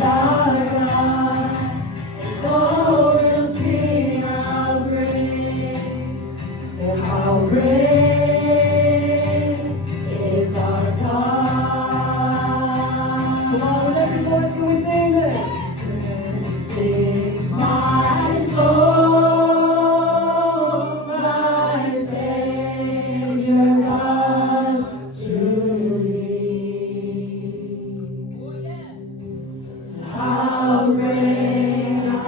our God, and oh, we'll sing how great is our God. Come on, with every voice, can we sing it? Then sings my soul, my Savior God, to thee. How great thou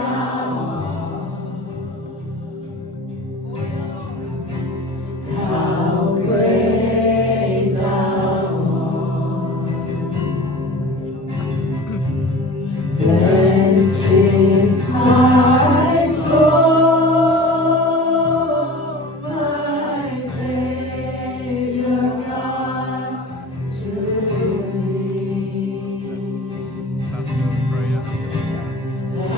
art, how great thou art. Then sings my soul, my Savior God, to thee.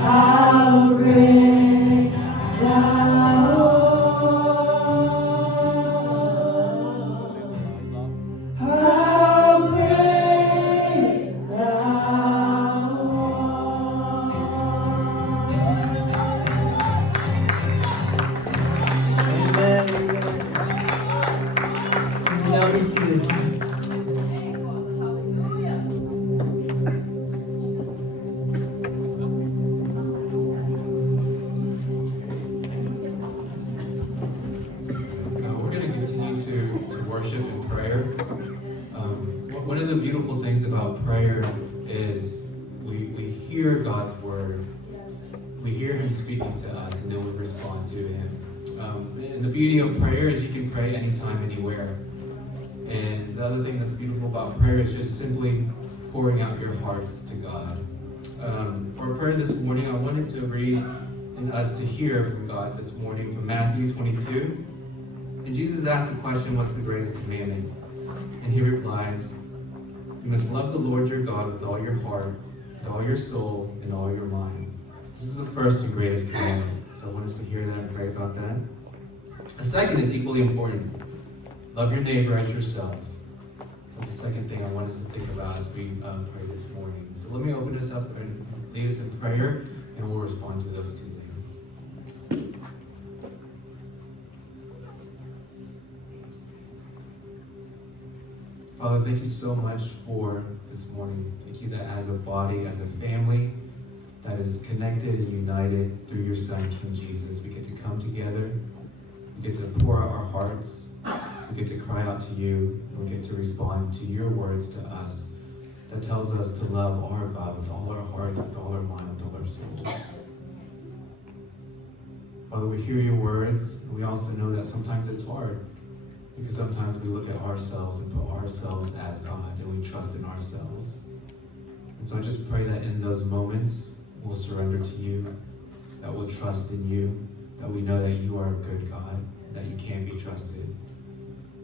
How great thou art, how great thou art. Amen. You can now be seated. We're going to continue to worship and prayer. One of the beautiful things about prayer is we hear God's word. We hear Him speaking to us, and then we respond to Him. And the beauty of prayer is you can pray anytime, anywhere. And the other thing that's beautiful about prayer is just simply pouring out your hearts to God. For prayer this morning, I wanted to read and us to hear from God this morning from Matthew 22. And Jesus asked the question, what's the greatest commandment? And He replies, you must love the Lord your God with all your heart, with all your soul, and all your mind. This is the first and greatest commandment. So I want us to hear that and pray about that. The second is equally important. Love your neighbor as yourself. That's the second thing I want us to think about as we pray this morning. So let me open us up and lead us in prayer, and we'll respond to those two things. Father, thank you so much for this morning. Thank you that as a body, as a family that is connected and united through your Son, King Jesus, we get to come together, we get to pour out our hearts, we get to cry out to you, and we get to respond to your words to us that tells us to love our God with all our heart, with all our mind, with all our soul. Father, we hear your words, and we also know that sometimes it's hard. Because sometimes we look at ourselves and put ourselves as God, and we trust in ourselves. And so I just pray that in those moments, we'll surrender to you, that we'll trust in you, that we know that you are a good God, that you can be trusted.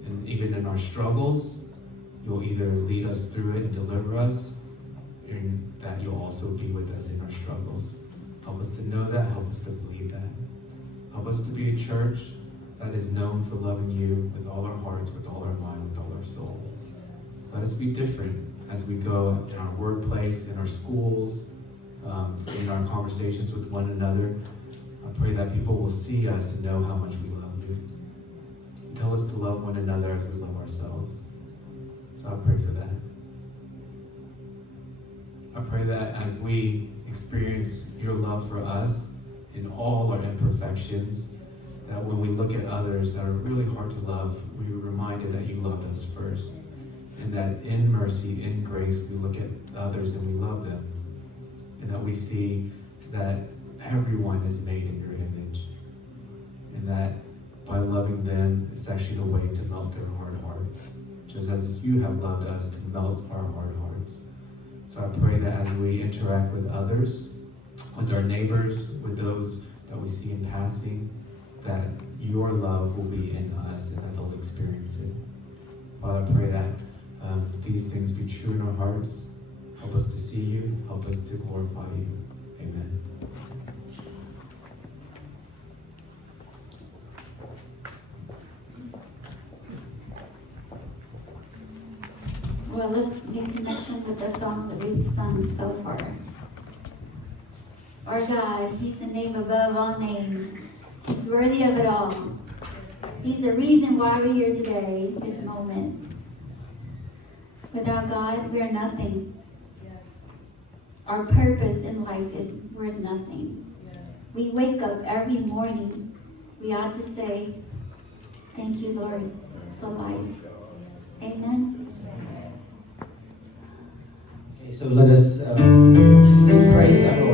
And even in our struggles, you'll either lead us through it and deliver us, and that you'll also be with us in our struggles. Help us to know that, help us to believe that. Help us to be a church that is known for loving you with all our hearts, with all our mind, with all our soul. Let us be different as we go in our workplace, in our schools, in our conversations with one another. I pray that people will see us and know how much we love you. Tell us to love one another as we love ourselves. So I pray for that. I pray that as we experience your love for us in all our imperfections, that when we look at others that are really hard to love, we are reminded that you loved us first. And that in mercy, in grace, we look at others and we love them. And that we see that everyone is made in your image. And that by loving them, it's actually the way to melt their hard hearts. Just as you have loved us to melt our hard hearts. So I pray that as we interact with others, with our neighbors, with those that we see in passing, that your love will be in us and that they'll experience it. Father, I pray that these things be true in our hearts. Help us to see you. Help us to glorify you. Amen. Well, let's make connection with the song that we've sung so far. Our God, He's the name above all names. He's worthy of it all. He's the reason why we're here today, this moment. Without God, we're nothing. Our purpose in life is worth nothing. We wake up every morning, we ought to say, thank you, Lord, for life. Amen. Okay, so let us sing praise our Lord.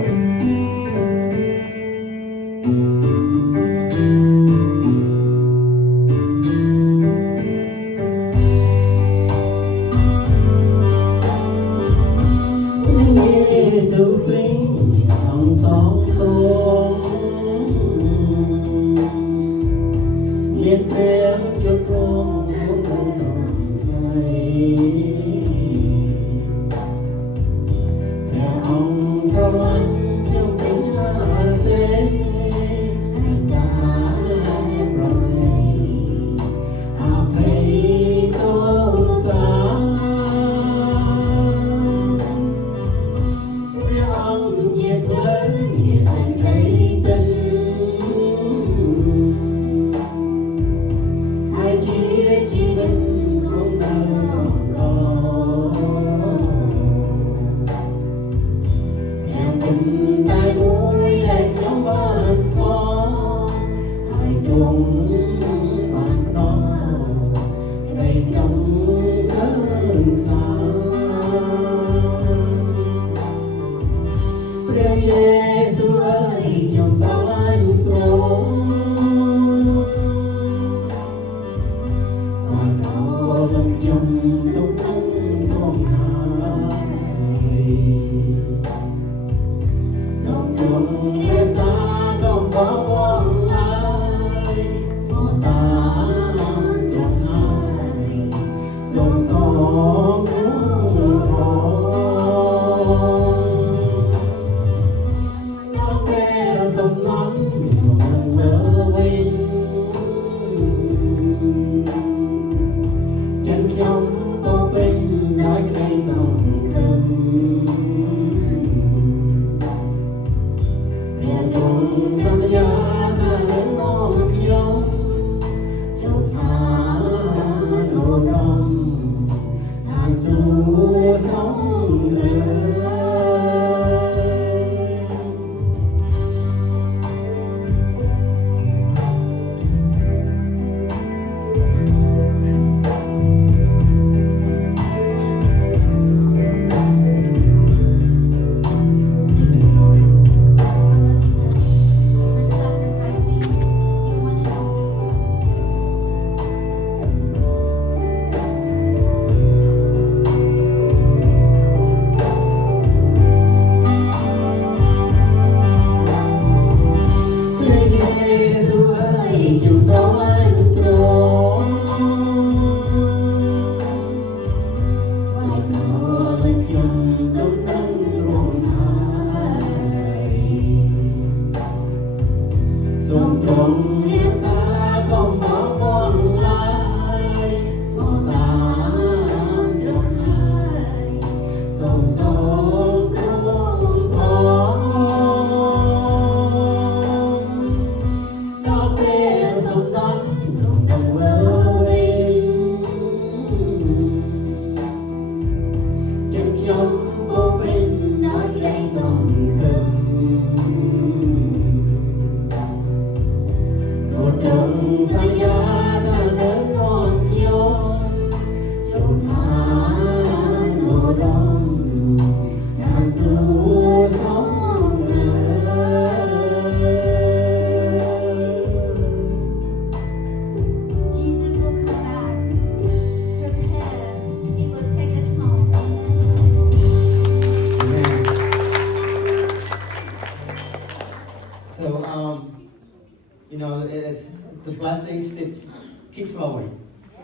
Keep flowing.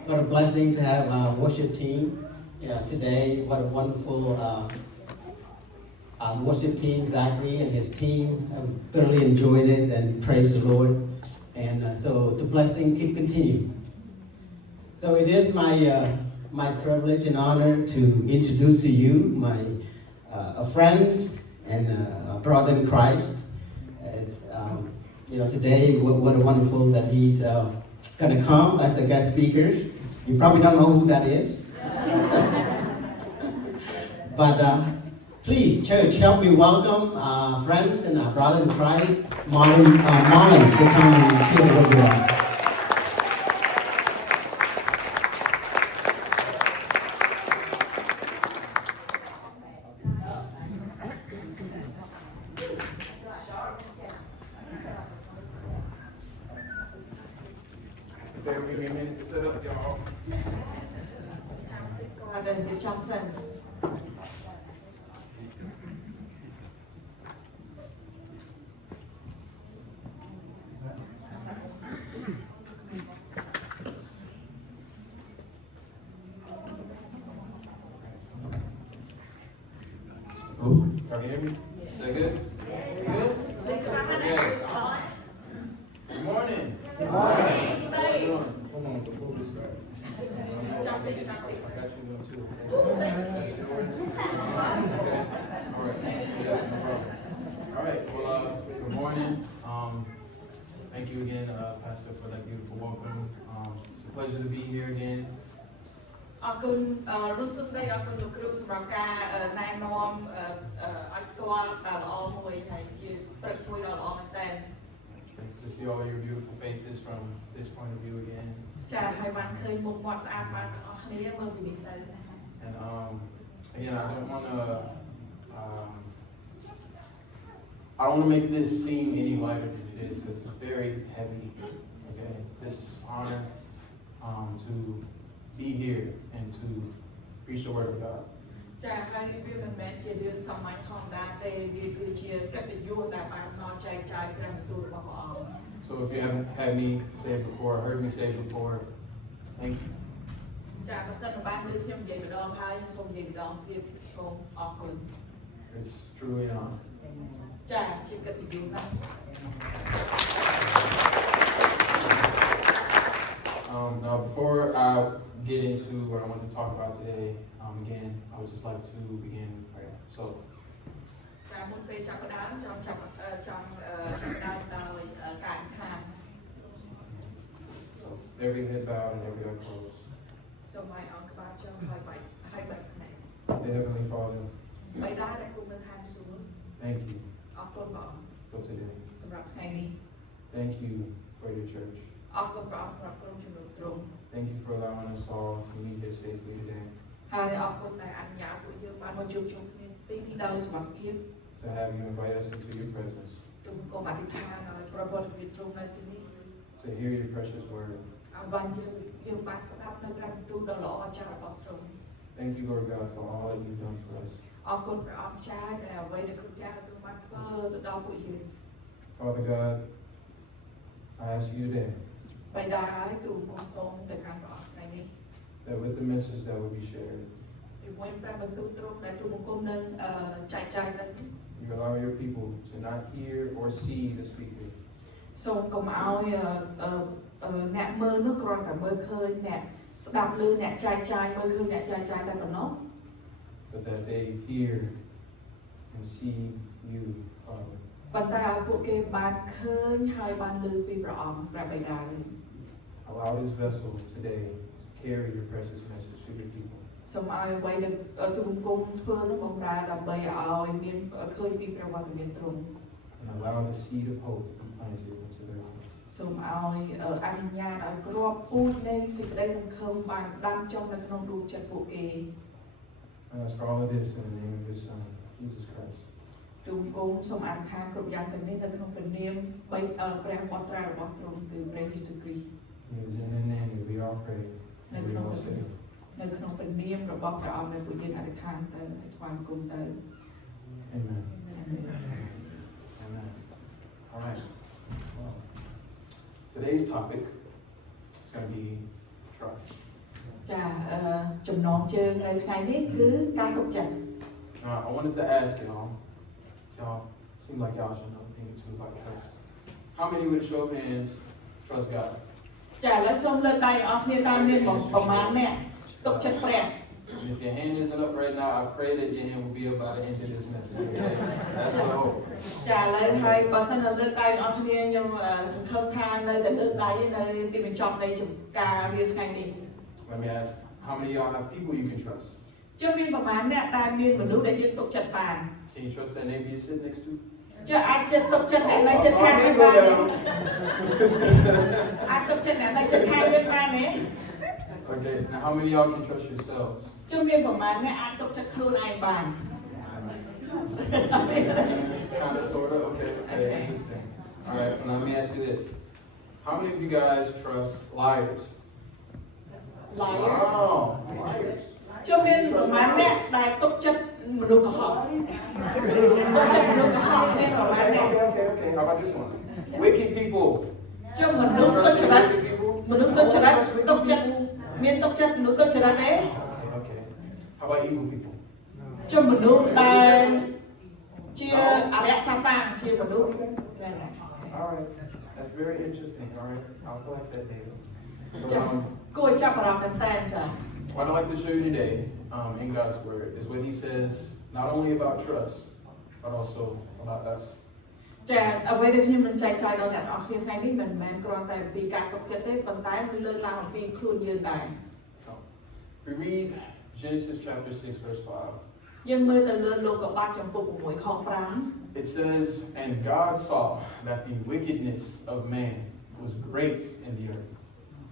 What a blessing to have a worship team today. What a wonderful worship team. Zachary and his team have thoroughly enjoyed it and praise the Lord. And so the blessing keep continuing. So it is my privilege and honor to introduce to you my friends and brother in Christ. As, today, what a wonderful that he's going to come as a guest speaker. You probably don't know who that is. But please, church, help me welcome friends and our brother in Christ, Marlon, to come and share the word with us. Bear with me a minute to set up, y'all. Oh, Y'all hear me? Is that good? Good? Okay. Good morning. Good morning. How you doing? Hold on, before we start. I got you one too. That's yours? Okay. All right. Yeah, no problem. All right, well, good morning. Thank you again, Pastor, for that beautiful welcome. It's a pleasure to be here again. អរគុណលោកសួស្តីអរគុណលោកគ្រូសម្រាប់ការណែនាំឲ្យស្គាល់ល្អមួយហើយជាព្រឹកមួយដ៏ល្អមែនតើ To see all your beautiful faces from this point of view again. ចាហើយបានឃើញមុខមាត់ស្អាតបានទាំងអស់គ្នាមើលពីនេះទៅ And again, I don't want to make this seem any lighter than it is because it's very heavy. Okay, this honor to be here and to preach the word of God. ចាហើយវាមិនមែនជារឿងសាមញ្ញធម្មតាទេវាគឺជាកិត្តិយសដែលបានមកចែកចាយព្រះបន្ទូលរបស់ព្រះអង្គ So if you haven't had me say it before, heard me say it before, thank you. ចាបើសិនបានលើខ្ញុំនិយាយម្ដងហើយខ្ញុំសូមនិយាយម្ដងទៀតសូមអរគុណ It's truly an honor. ចាជាកិត្តិយសណាស់ Now, before I get into what I want to talk about today, again, I would just like to begin with prayer. So, ចាមុនពេលចាប់ផ្ដើមចង់ចាប់ផ្ដើមដោយការអធិដ្ឋាន so every head bowed and every eye closed. សូមឲ្យអង្គក្បាលចុះហើយបែកភ្នែក The Heavenly Father, បិតាដែលគង់នៅឋានសួគ៌ thank you អរគុណព្រះអង្គ for today. សម្រាប់ថ្ងៃនេះ Thank you for your church. អរគុណព្រះអង្គសម្រាប់ក្រុមជំនុំទ្រង់ Thank you for allowing us all to meet here safely today, ហើយអរគុណដែលអនុញ្ញាតពួកយើងបានមកជួបជុំគ្នាទីដោយសុខភាព to have you invite us into your presence, ទូគុំអធិដ្ឋានឲ្យប្រពន្ធវិទ្រង់នៅទីនេះ to hear your precious word. ឲ្យបានយើងបានស្ដាប់នៅព្រះបន្ទូលដ៏ល្អអស្ចារ្យរបស់ទ្រង់ Thank you, Lord God, for all that you've done for us. អរគុណព្រះអង្គចាស់ដែលអ្វីដែលគ្រប់យ៉ាងទ្រង់បានធ្វើទៅដល់ពួកយើង Father God, I ask you today បិតាហើយទូគុំសូមទៅកាន់ព្រះអង្គថ្ងៃនេះ that with the message that will be shared, ជាមួយព្រះបន្ទូលទ្រង់ដែលទូគុំនឹងចែកចាយទៅ you allow your people to not hear or see the speaker, សូមកុំឲ្យអ្នកមើលនោះគ្រាន់តែមើលឃើញអ្នកស្ដាប់ឮអ្នកចែកចាយមើលឃើញអ្នកចែកចាយតែប៉ុណ្ណោះ but that they hear and see you, Father. ប៉ុន្តែឲ្យពួកគេបានឃើញហើយបានឮពីព្រះអង្គព្រះបិតាវិញ Allow this vessel today to carry your precious message to your people. សូមឲ្យអ្វីដែលទូគុំធ្វើនោះបម្រើដើម្បីឲ្យមានឃើញពីព្រះវត្តមានទ្រង់ And allow the seed of hope to be planted into their hearts. សូមឲ្យអនុញ្ញាតឲ្យគ្រាប់ពូជនៃសេចក្តីសង្ឃឹមបានដាំចុះនៅក្នុងដួងចិត្តពួកគេ I ask all of this in the name of your Son, Jesus Christ. ទូគុំសូមអធិដ្ឋានគ្រប់យ៉ាងទាំងនេះនៅក្នុងព្រះនាមព្រះបត្រារបស់ទ្រង់គឺព្រះយេស៊ូវគ្រីស្ទ It is in your name that we all pray and we all say, នៅក្នុងព្រះនាមរបស់ព្រះអង្គដែលពួកយើងអធិដ្ឋានទៅថ្វាយបង្គំទៅ Amen. Amen. All right. Well, today's topic is going to be trust. ចាចំណងជើងនៅថ្ងៃនេះគឺការទុកចិត្ត Now, I wanted to ask y'all, seem like y'all should know a thing or two about trust. How many with a show of hands trust God? ចាឥឡូវសូមលើកដៃអស់គ្នាតាមមានប្រមាណអ្នកទុកចិត្តព្រះ And if your hand isn't up right now, I pray that your hand will be up by the end of this message. Okay? That's the hope. ចាឥឡូវហើយបើសិននៅលើកដៃបងប្អូនគ្នាខ្ញុំសង្ឃឹមថានៅតែលើកដៃនៅទីបញ្ចប់នៃការរៀនថ្ងៃនេះ Let me ask, how many of y'all have people you can trust? ជឿមានប្រមាណអ្នកដែលមានមនុស្សដែលយើងទុកចិត្តបាន Can you trust that neighbor you sit next to? ជឿអាចចិត្តទុកចិត្តអ្នកនៅជិតខាងយើងបានទេអាចទុកចិត្តអ្នកនៅជិតខាងយើងបានទេ Okay, now how many of y'all can trust yourselves? ជឿមានប្រមាណអ្នកអាចទុកចិត្តខ្លួនឯងបាន Kind of, sort of. Okay, interesting. All right, now let me ask you this. How many of you guys trust liars? liar Wow, liars. ជឿមានប្រមាណអ្នកដែលទុកចិត្តមនុស្សកុហកទុកចិត្តមនុស្សកុហកមានប្រមាណ Okay, អ្នក okay. How about this one? Wicked people. ជឿមនុស្ស Trust ទុច្ចរិត wicked people? មនុស្សទុច្ចរិតទុកចិត្តមានទុកចិត្តមនុស្សទុច្ចរិតទេ Okay. How about evil people? ជឿមនុស្សដែលជាអរិយសាតានជាមនុស្ស All right. That's very interesting. All right. I'll collect that data. So, គួរចាប់អារម្មណ៍មែនតើចា៎ what I'd like to show you today in God's Word is what He says not only about trust, but also about us. ចាអ្វីដែលខ្ញុំនឹងចែកចាយដល់អ្នកនរគ្នាថ្ងៃនេះមិនមែនគ្រាន់តែអំពីការទុកចិត្តទេប៉ុន្តែវាលើកឡើងអំពីខ្លួនយើងដែរ If we read Genesis chapter 6, verse 5, យើងមើលទៅលើលោកុបាទចំពុក6ខ5 it says, "And God saw that the wickedness of man was great in the earth,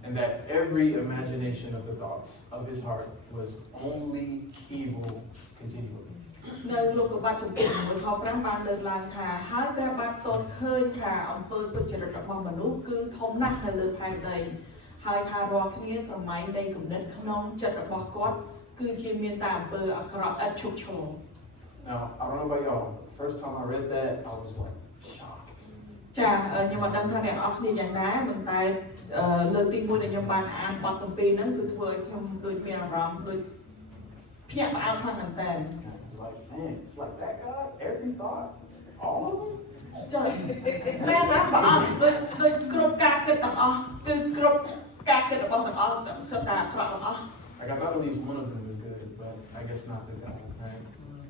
and that every imagination of the thoughts of his heart was only evil continually." នៅលោកុបាទចំពុក6ខ5បានលើកឡើងថាហើយព្រះបាទតនឃើញថាអំពើទុច្ចរិតរបស់មនុស្សគឺធំណាស់នៅលើផែនដីហើយថារាល់គ្នាសម័យនៃគំនិតក្នុងចិត្តរបស់គាត់គឺជាមានតែអំពើអាក្រក់ឥតឈប់ឈរ Now, I don't know about y'all, but the first time I read that, I was like shocked. ចាខ្ញុំអត់ដឹងថាអ្នកនរគ្នាយ៉ាងណាប៉ុន្តែលើកទី1ដែលខ្ញុំបានអានបទគម្ពីរហ្នឹងគឺធ្វើឲ្យខ្ញុំដូចមានអារម្មណ៍ដូចភ្ញាក់ផ្អើលខ្លាំងមែនតើ I was like, man, it's like that God, every thought, all of them? ចាមែនណាបងអស់ដូចគ្រប់ការគិតទាំងអស់គឺគ្រប់ការគិតរបស់ទាំងអស់សុទ្ធតែអាក្រក់ទាំងអស់ Like I thought at least one of them was good, but I guess not to God, right?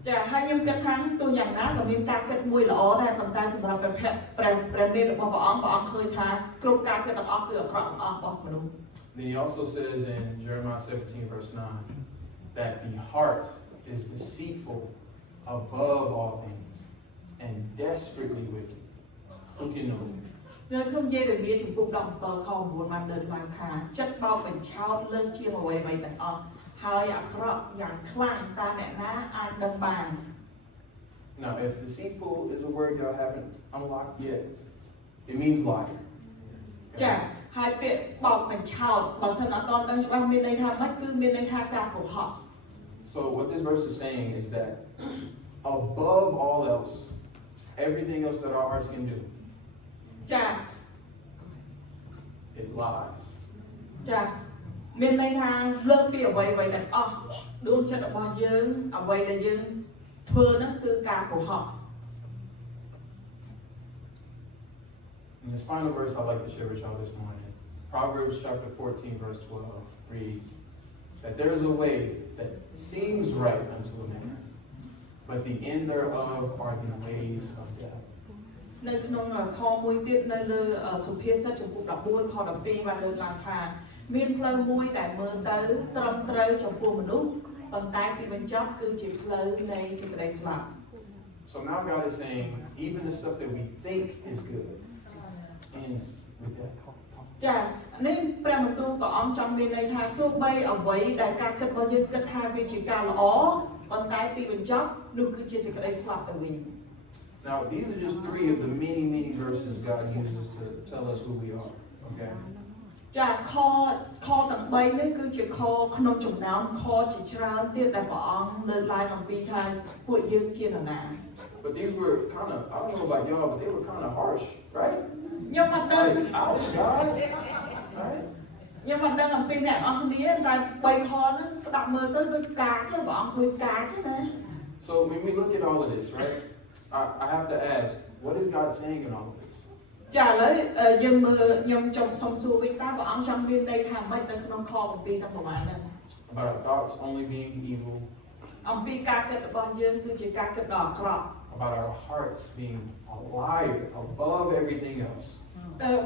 ចាហើយខ្ញុំគិតថាទោះយ៉ាងណាក៏មានការគិតមួយល្អដែរប៉ុន្តែសម្រាប់ព្រះនេតរបស់ព្រះអង្គឃើញថាគ្រប់ការគិតទាំងអស់គឺអាក្រក់ទាំងអស់របស់មនុស្ស Then he also says in Jeremiah 17, verse 9, that the heart is deceitful above all things and desperately wicked. Who can know it? នៅក្នុងយេរេមៀចំពុក17ខ9បានលើកឡើងថាចិត្តបោកបញ្ឆោតលើសជាអ្វីៗទាំងអស់ហើយអាក្រក់យ៉ាងខ្លាំងតើអ្នកណាអាចដឹងបាន Now, if deceitful is a word y'all haven't unlocked yet, it means lie. ចាហើយពាក្យបោកបញ្ឆោតបើសិនអត់តដឹងច្បាស់មានន័យថាម៉េចគឺមានន័យថាការកុហក So what this verse is saying is that above all else, everything else that our hearts can do, ចា it lies. ចាមានន័យថាលើសពីអ្វីៗទាំងអស់ដួងចិត្តរបស់យើងអ្វីដែលយើងធ្វើហ្នឹងគឺការកុហក And this final verse I'd like to share with y'all this morning. Proverbs chapter 14, verse 12 reads that there is a way that seems right unto a man, but the end thereof are the ways of death. នៅក្នុងខមួយទៀតនៅលើសុភាសិតចំពោះ14ខ12បានលើកឡើងថាមានផ្លូវមួយដែលមើលទៅត្រឹមត្រូវចំពោះមនុស្សប៉ុន្តែទីបញ្ចប់គឺជាផ្លូវនៃសេចក្តីស្លាប់ So now God is saying, even the stuff that we think is good ends with death. ចានេះព្រះបន្ទូលព្រះអង្គចង់មានន័យថាទោះបីអ្វីដែលការគិតរបស់យើងគិតថាវាជាការល្អប៉ុន្តែទីបញ្ចប់នោះគឺជាសេចក្តីស្លាប់ទៅវិញ Now, these are just three of the many, many verses God uses to tell us who we are. Okay? ចាខទាំង3នេះគឺជាខក្នុងចំណោមខជាច្រើនទៀតដែលព្រះអង្គលើកឡើងអំពីថាពួកយើងជានរណា But these were kind of, I don't know about y'all, but they were kind of harsh, right? ខ្ញុំអត់ដឹង Like, ouch, God. Right? ខ្ញុំអត់ដឹងអំពីអ្នកនរគ្នាតែ3ខហ្នឹងស្ដាប់មើលទៅដូចកាចទេព្រះអង្គជួយកាចទេណា So when we look at all of this, right, I have to ask, what is God saying in all of this? ចាឥឡូវយើងមើលខ្ញុំចង់សុំសួរវិញតើព្រះអង្គចង់មានន័យថាម៉េចនៅក្នុងខ7ទាំងប្រមាណហ្នឹង About our thoughts only being evil, អំពីការគិតរបស់យើងគឺជាការគិតដ៏អាក្រក់ about our hearts being alive above everything else.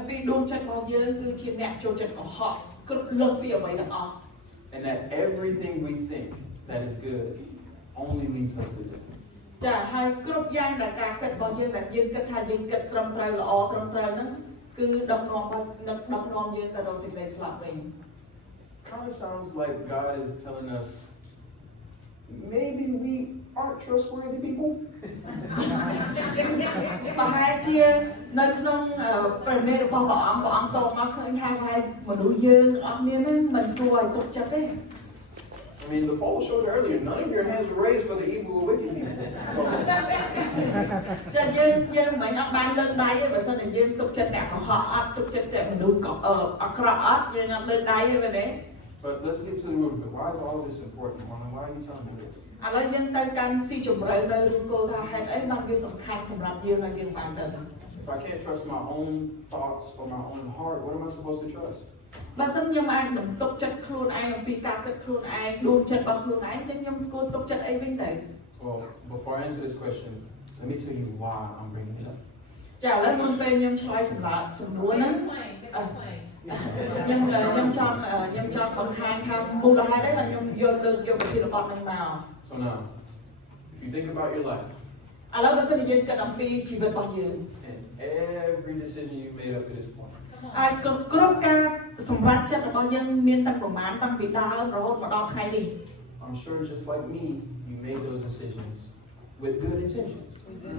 ពីដួងចិត្តរបស់យើងគឺជាអ្នកចូលចិត្តកុហកគ្រប់លើសពីអ្វីទាំងអស់ And that everything we think that is good only leads us to death. ចាហើយគ្រប់យ៉ាងដែលការគិតរបស់យើងដែលយើងគិតថាយើងគិតត្រឹមត្រូវល្អត្រឹមត្រូវហ្នឹងគឺដឹកនាំយើងទៅរកសេចក្តីស្លាប់វិញ Kind of sounds like God is telling us maybe we aren't trustworthy people. ប្រហែលជានៅក្នុងព្រះនេតរបស់ព្រះអង្គតបមកឃើញថាហើយមនុស្សយើងអត់មានហ្នឹងមិនគួរឲ្យទុកចិត្តទេ I mean, the Bible showed earlier, none of your hands were raised for the evil or wicked people. So, ចាយើងមិនអត់បានលើកដៃទេបើសិនតែយើងទុកចិត្តអ្នកកុហកអត់ទុកចិត្តតែមនុស្សអាក្រក់អត់យើងអត់លើកដៃទេមែនទេ but let's get to the root of it. Why is all this important? Why are you telling me this? ឥឡូវយើងទៅកាន់ស៊ីជម្រៅនៅរឿងគោលថាហេតុអីបានវាសំខាន់សម្រាប់យើងឲ្យយើងបានដឹង If I can't trust my own thoughts or my own heart, what am I supposed to trust? បើសិនខ្ញុំអាចមិនទុកចិត្តខ្លួនឯងអំពីការគិតខ្លួនឯងដួងចិត្តរបស់ខ្លួនឯងចឹងខ្ញុំគួរទុកចិត្តអីវិញទៅ Well, before I answer this question, let me tell you why I'm bringing it up. ចាឥឡូវមុនពេលខ្ញុំឆ្លើយសំណួរហ្នឹងខ្ញុំចង់បង្ហាញថាមូលហេតុអីដែលខ្ញុំយកវិធីរបត់ហ្នឹងមក So now, if you think about your life ឥឡូវបើសិនជាយើងគិតអំពីជីវិតរបស់យើង and every decision you've made up to this point, ហើយគ្រប់ការសម្រេចចិត្តរបស់យើងមានតែប្រមាណតាំងពីដើមរហូតមកដល់ថ្ងៃនេះ I'm sure just like me, you made those decisions with good intentions.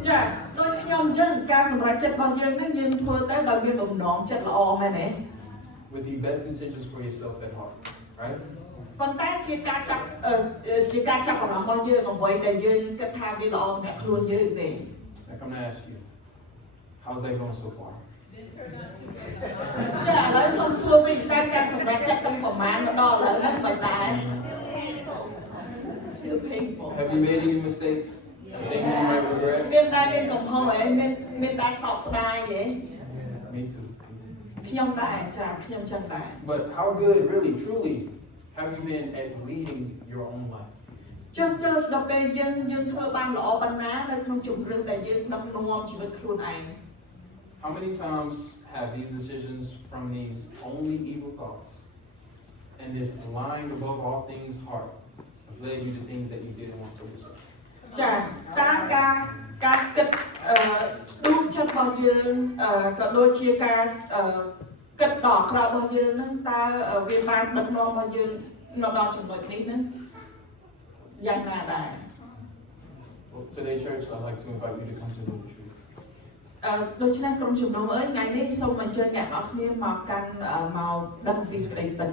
ចាដូចខ្ញុំអញ្ចឹងការសម្រេចចិត្តរបស់យើងហ្នឹងយើងធ្វើទៅដោយមានបំណងចិត្តល្អមែនទេ With the best intentions for yourself at heart, right? ប៉ុន្តែជាការចាប់អារម្មណ៍របស់យើងអ្វីដែលយើងគិតថាវាល្អសម្រាប់ខ្លួនយើងទេ Now come to ask you, how's that going so far? ចាឥឡូវសូមសួរវិញតើការសម្រេចចិត្តទាំងប្រមាណមកដល់ឥឡូវហ្នឹងមិនដែរ Still painful Have you made any mistakes? Things you might regret? មានកំហុសអីមានតែសោកស្ដាយទេ Me too. ខ្ញុំដែរចាខ្ញុំចឹងដែរ But how good, really, truly, have you been at leading your own life? ចុះដល់ពេលយើងធ្វើបានល្អប៉ុណ្ណានៅក្នុងជំរឿនដែលយើងដឹកនាំជីវិតខ្លួនឯង How many times have these decisions from these only evil thoughts and this lying above all things heart have led you to things that you didn't want for yourself? ចាតាមការគិតដួងចិត្តរបស់យើងក៏ដូចជាការគិតដល់ក្រោយរបស់យើងហ្នឹងតើវាបានដឹកនាំរបស់យើងនៅដល់ចំណុចនេះហ្នឹងយ៉ាងណាដែរ Well, today, church, I'd like to invite you to come to know the truth. ដូច្នេះក្រុមជំនុំអើយថ្ងៃនេះសូមអញ្ជើញអ្នកនរគ្នាមកកាន់មកដឹងពីសេចក្តីពិត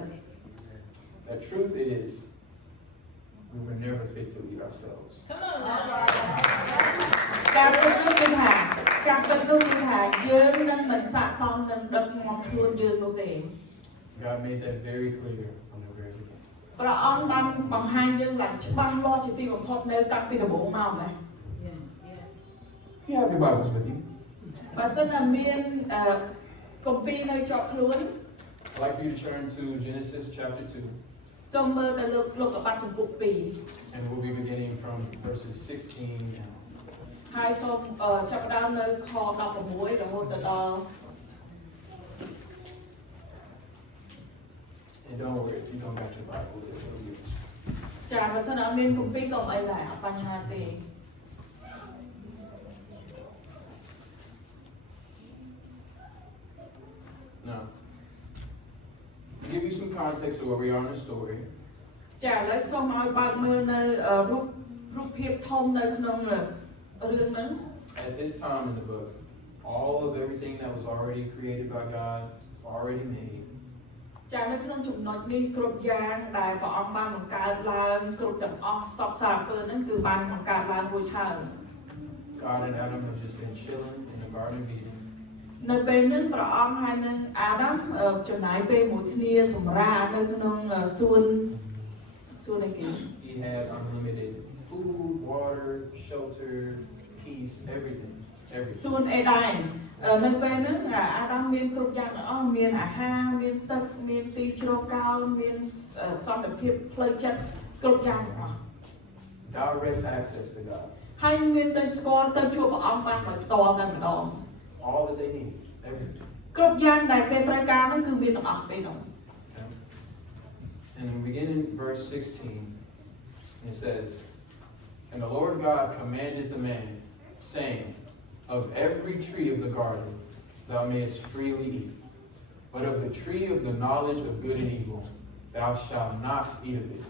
The truth is, we were never fit to lead ourselves. ការពិតនោះគឺថាយើងនឹងមិនស័ក្តិសមនឹងដឹកនាំខ្លួនយើងនោះទេ God made that very clear from the very beginning. ព្រះអង្គបានបង្ហាញយើងឡើងច្បាស់លាស់ជាទីបំផុតនៅតាំងពីដំបូងមកណា If you have your Bibles with you, បើសិនណាមានគម្ពីរនៅជាប់ខ្លួន I'd like for you to turn to Genesis chapter 2, សូមមើលទៅលោកកបាត់ចំពុក2 and we'll be beginning from verses 16 down. ហើយសូមចាប់ផ្ដើមនៅខ16រហូតទៅដល់ And don't worry, if you don't got your Bible, it'll be ចាបើសិនណាមានគម្ពីរក៏មិនអីដែរអត់បញ្ហាទេ Now, to give you some context of where we are in the story, ចាឥឡូវសូមឲ្យបើកមើលនៅរូបភាពធំនៅក្នុងរឿងហ្នឹង at this time in the book, all of everything that was already created by God, already made. ចានៅក្នុងចំណុចនេះគ្រប់យ៉ាងដែលព្រះអង្គបានបង្កើតឡើងគ្រប់ទាំងអស់សពសារពើហ្នឹងគឺបានបង្កើតឡើងរួចហើយ God and Adam have just been chilling in the Garden of Eden. នៅពេលហ្នឹងព្រះអង្គហើយនឹងអាដាមចំណាយពេលមួយគ្នាសម្រាកនៅក្នុងសួនអីគេ He had unlimited food, water, shelter, peace, everything. សួនអេដែននៅពេលហ្នឹងអាដាមមានគ្រប់យ៉ាងទាំងអស់មានអាហារមានទឹកមានទីជ្រកកោនមានសន្តិភាពផ្លូវចិត្តគ្រប់យ៉ាងទាំងអស់ Direct access to God. ហើយមានទៅស្គាល់ទៅជួបព្រះអង្គបានដោយផ្ទាល់តែម្ដង All that they need, everything. គ្រប់យ៉ាងដែលគេត្រូវការហ្នឹងគឺមានទាំងអស់ទេនោះ Okay? And we begin in verse 16. It says, And the Lord God commanded the man, saying, Of every tree of the garden thou mayest freely eat, but of the tree of the knowledge of good and evil thou shalt not eat of it.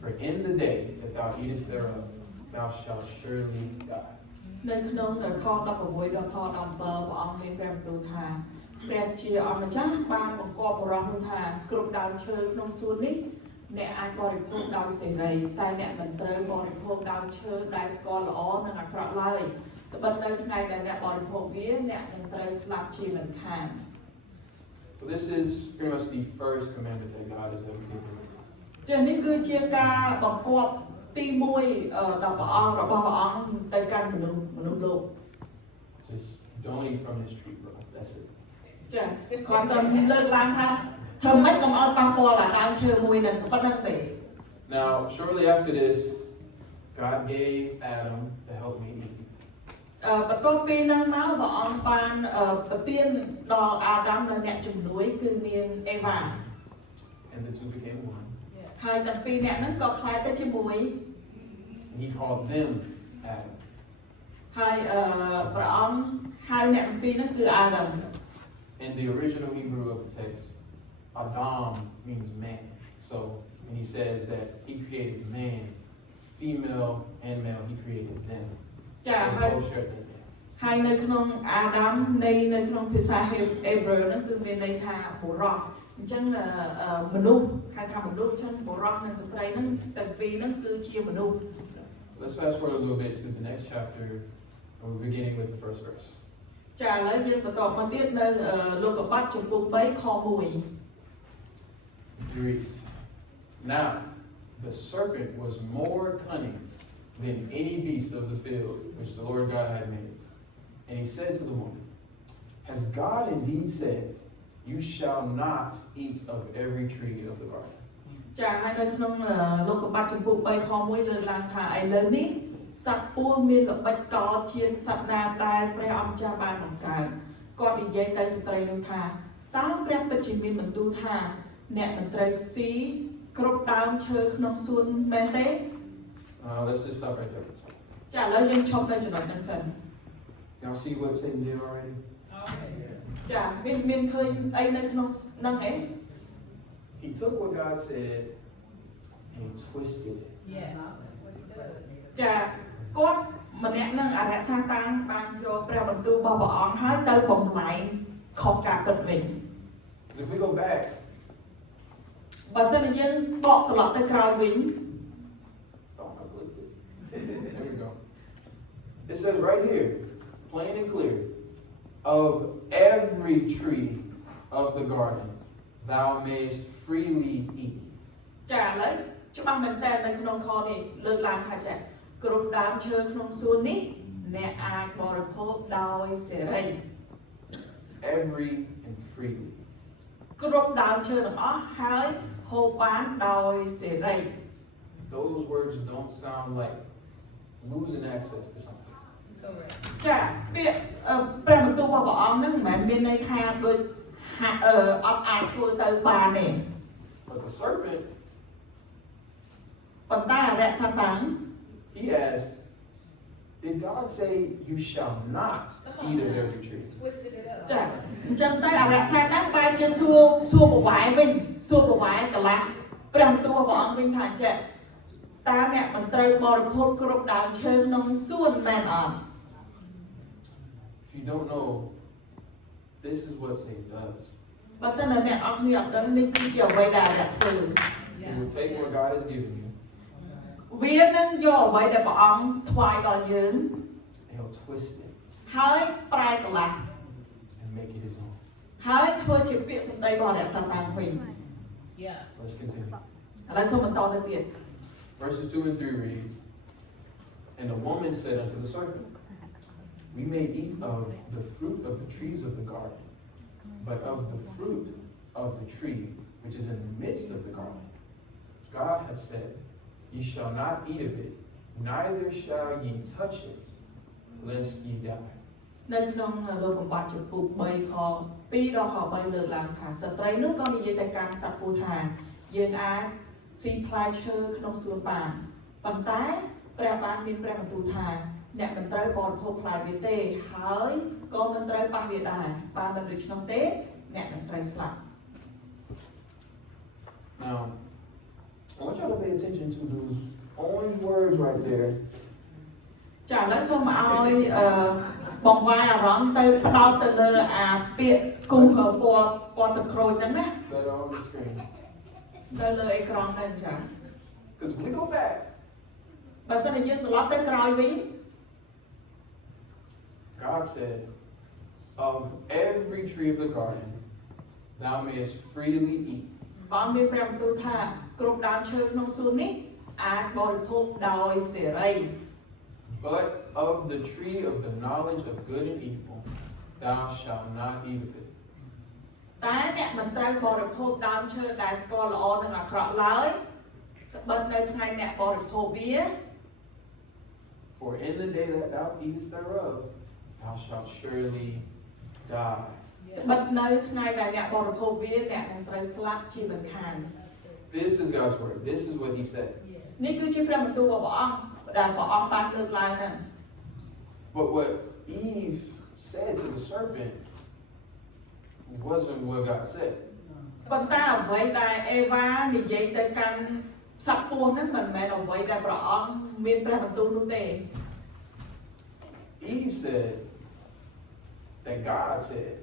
For in the day that thou eatest thereof, thou shalt surely die. នៅក្នុងខ16ដល់ខ17ព្រះអង្គមានព្រះបន្ទូលថាព្រះជាអម្ចាស់បានបង្គាប់បរិសុទ្ធនោះថាគ្រប់ដើមឈើក្នុងសួននេះអ្នកអាចបរិភោគដោយសេរីតែអ្នកមិនត្រូវបរិភោគដើមឈើដែលស្គាល់ល្អនិងអាក្រក់ឡើយត្បិតនៅថ្ងៃដែលអ្នកបរិភោគវាអ្នកនឹងត្រូវស្លាប់ជាមិនខាន So this is pretty much the first commandment that God has ever given. ជានេះគឺជាការបង្គាប់ទី1ដល់ព្រះអង្គរបស់ព្រះអង្គទៅកាន់មនុស្សលោក Just don't eat from this tree, bro. That's it. ចាគាត់ទៅលើកឡើងថាធ្វើម៉េចកុំឲ្យប៉ះពាល់អាដើមឈើមួយហ្នឹងប៉ុណ្ណឹងទេ Now, shortly after this, God gave Adam the helpmeet. បន្ទាប់ពីហ្នឹងមកព្រះអង្គបានប្រទានដល់អាដាមនិងអ្នកជំនួយគឺមានអេវ៉ា And the two became one. ហើយទាំងពីរអ្នកហ្នឹងក៏คล้ายទៅជាមួយ And he called them Adam. ហើយព្រះអង្គហៅអ្នកទាំងពីរហ្នឹងគឺអាដាម In the original Hebrew of the text, Adam means man. So when he says that he created man, female and male, he created them. ចា They ហើយ both shared their name. ហើយនៅក្នុងអាដាមនៅក្នុងភាសាហេប្រឺហ្នឹងគឺមានន័យថាបុរសអញ្ចឹងមនុស្សហៅថាមនុស្សអញ្ចឹងបុរសនិងស្ត្រីហ្នឹងទាំងពីរហ្នឹងគឺជាមនុស្ស Let's fast forward a little bit to the next chapter, and we're beginning with the first verse. ចាឥឡូវយើងបន្តមកទៀតនៅលោកុបាតចំពុក3ខ1 It reads, Now the serpent was more cunning than any beast of the field which the Lord God had made. And he said to the woman, Has God indeed said, You shall not eat of every tree of the garden? ចាហើយនៅក្នុងលោកុបាតចំពុក3ខ1លើកឡើងថាឥឡូវនេះសត្វពស់មានល្បិចកលជាងសត្វណាដែលព្រះអម្ចាស់បានបង្កើតគាត់និយាយទៅស្ត្រីនោះថាតើព្រះពិតជាមានបន្ទូលថាអ្នកមិនត្រូវស៊ីគ្រប់ដើមឈើក្នុងសួនមែនទេ Let's just stop right there. ចាឥឡូវយើងឈប់នៅចំណុចហ្នឹងសិន Y'all see what Satan did already? ចាមានឃើញអីនៅក្នុងហ្នឹងអី He took what God said and he twisted it. ចាគាត់ម្នាក់នឹងអរិយសាតាំងបានយកព្រះបន្ទូលរបស់ព្រះអង្គហើយទៅបំលែងខុសការពិតវិញ Because if we go back, បើសិនជាយើងបកត្រឡប់ទៅក្រោយវិញ there we go. It says right here, plain and clear, of every tree of the garden thou mayest freely eat. ចាឥឡូវច្បាស់មែនតើនៅក្នុងខនេះលើកឡើងថាចាគ្រប់ដើមឈើក្នុងសួននេះអ្នកអាចបរិភោគដោយសេរី Every and freely. គ្រប់ដើមឈើទាំងអស់ហើយហូបបានដោយសេរី Those words don't sound like losing access to something. ចាពាក្យព្រះបន្ទូលរបស់ព្រះអង្គហ្នឹងមិនមែនមានន័យថាដូចអត់អាចធ្វើទៅបានទេ But the serpent, ប៉ុន្តែអរិយសាតាំង he asked, Did God say you shall not eat of every tree? ចាអញ្ចឹងទៅអរិយសាតាំងបែរជាសួរប្រវែវិញសួរប្រវែកន្លះព្រះបន្ទូលរបស់អង្គវិញថាចាតើអ្នកមិនត្រូវបរិភោគគ្រប់ដើមឈើក្នុងសួនមែនអត់ If you don't know, this is what Satan does. បើសិនជាអ្នកអត់មានអត់ដឹងនេះគឺជាអ្វីដែលអ្នកធ្វើ He will take what God has given you វានឹងយកអ្វីដែលព្រះអង្គថ្វាយដល់យើង and he'll twist it ហើយប្រែកន្លះ and make it his own. ហើយធ្វើជាពាក្យសម្ដីរបស់អរិយសាតាំងវិញ Let's continue. ឥឡូវសូមបន្តទៅទៀត Verses 2 and 3 read, And the woman said unto the serpent, We may eat of the fruit of the trees of the garden, but of the fruit of the tree which is in the midst of the garden, God has said, Ye shall not eat of it, neither shall ye touch it, lest ye die. នៅក្នុងលោកកំបាត់ចំពុក3ខ2ដល់ខ3លើកឡើងថាស្ត្រីនោះក៏និយាយទៅកាន់សត្វពស់ថាយើងអាចស៊ីផ្លែឈើក្នុងសួនបានប៉ុន្តែព្រះបានមានព្រះបន្ទូលថាអ្នកមិនត្រូវបរិភោគផ្លែវាទេហើយក៏មិនត្រូវប៉ះវាដែរបើមិនដូច្នោះទេអ្នកនឹងត្រូវស្លាប់ Now, I want y'all to pay attention to those orange words right there. ចាឥឡូវសូមឲ្យបងវាយអារម្មណ៍ទៅផ្ដោតទៅលើអាពាក្យគុំពណ៌ទឹកក្រូចហ្នឹងណា That are on the screen. នៅលើអេក្រង់ហ្នឹងចា Because we go back. បើសិនជាយើងត្រឡប់ទៅក្រោយវិញ God said, of every tree of the garden, thou mayest freely eat. បងមានព្រះបន្ទូលថាគ្រប់ដើមឈើក្នុងសួននេះអាចបរិភោគដោយសេរី But of the tree of the knowledge of good and evil, thou shalt not eat of it. តែអ្នកមិនត្រូវបរិភោគដើមឈើដែលស្គាល់ល្អនិងអាក្រក់ឡើយត្បិតនៅថ្ងៃអ្នកបរិភោគវា For in the day that thou eatest thereof, thou shalt surely die. ត្បិតនៅថ្ងៃដែលអ្នកបរិភោគវាអ្នកនឹងត្រូវស្លាប់ជាមិនខាន This is God's word. This is what he said. នេះគឺជាព្រះបន្ទូលរបស់ព្រះអង្គដែលព្រះអង្គបានលើកឡើងហ្នឹង But what Eve said to the serpent wasn't what God said. ប៉ុន្តែអ្វីដែលអេវ៉ានិយាយទៅកាន់សត្វពស់ហ្នឹងមិនមែនអ្វីដែលព្រះអង្គមានព្រះបន្ទូលនោះទេ Eve said that God said,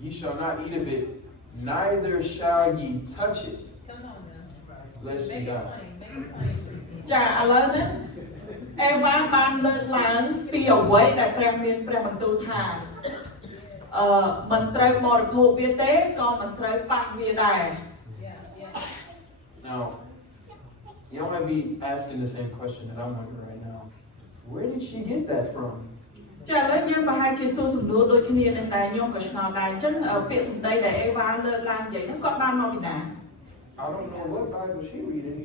ye shall not eat of it, neither shall ye touch it, lest ye die. ចាឥឡូវនេះអេវ៉ាបានលើកឡើងពីអ្វីដែលព្រះមានព្រះបន្ទូលថាមិនត្រូវបរិភោគវាទេក៏មិនត្រូវប៉ះវាដែរ Now, y'all might be asking the same question that I'm wondering right now. Where did she get that from? ចាឥឡូវយើងប្រហែលជាសួរសំណួរដូចគ្នានឹងដែរខ្ញុំក៏ឆ្ងល់ដែរអញ្ចឹងពាក្យសម្ដីដែលអេវ៉ាលើកឡើងនិយាយហ្នឹងគាត់បានមកពីណា I don't know what Bible she reading.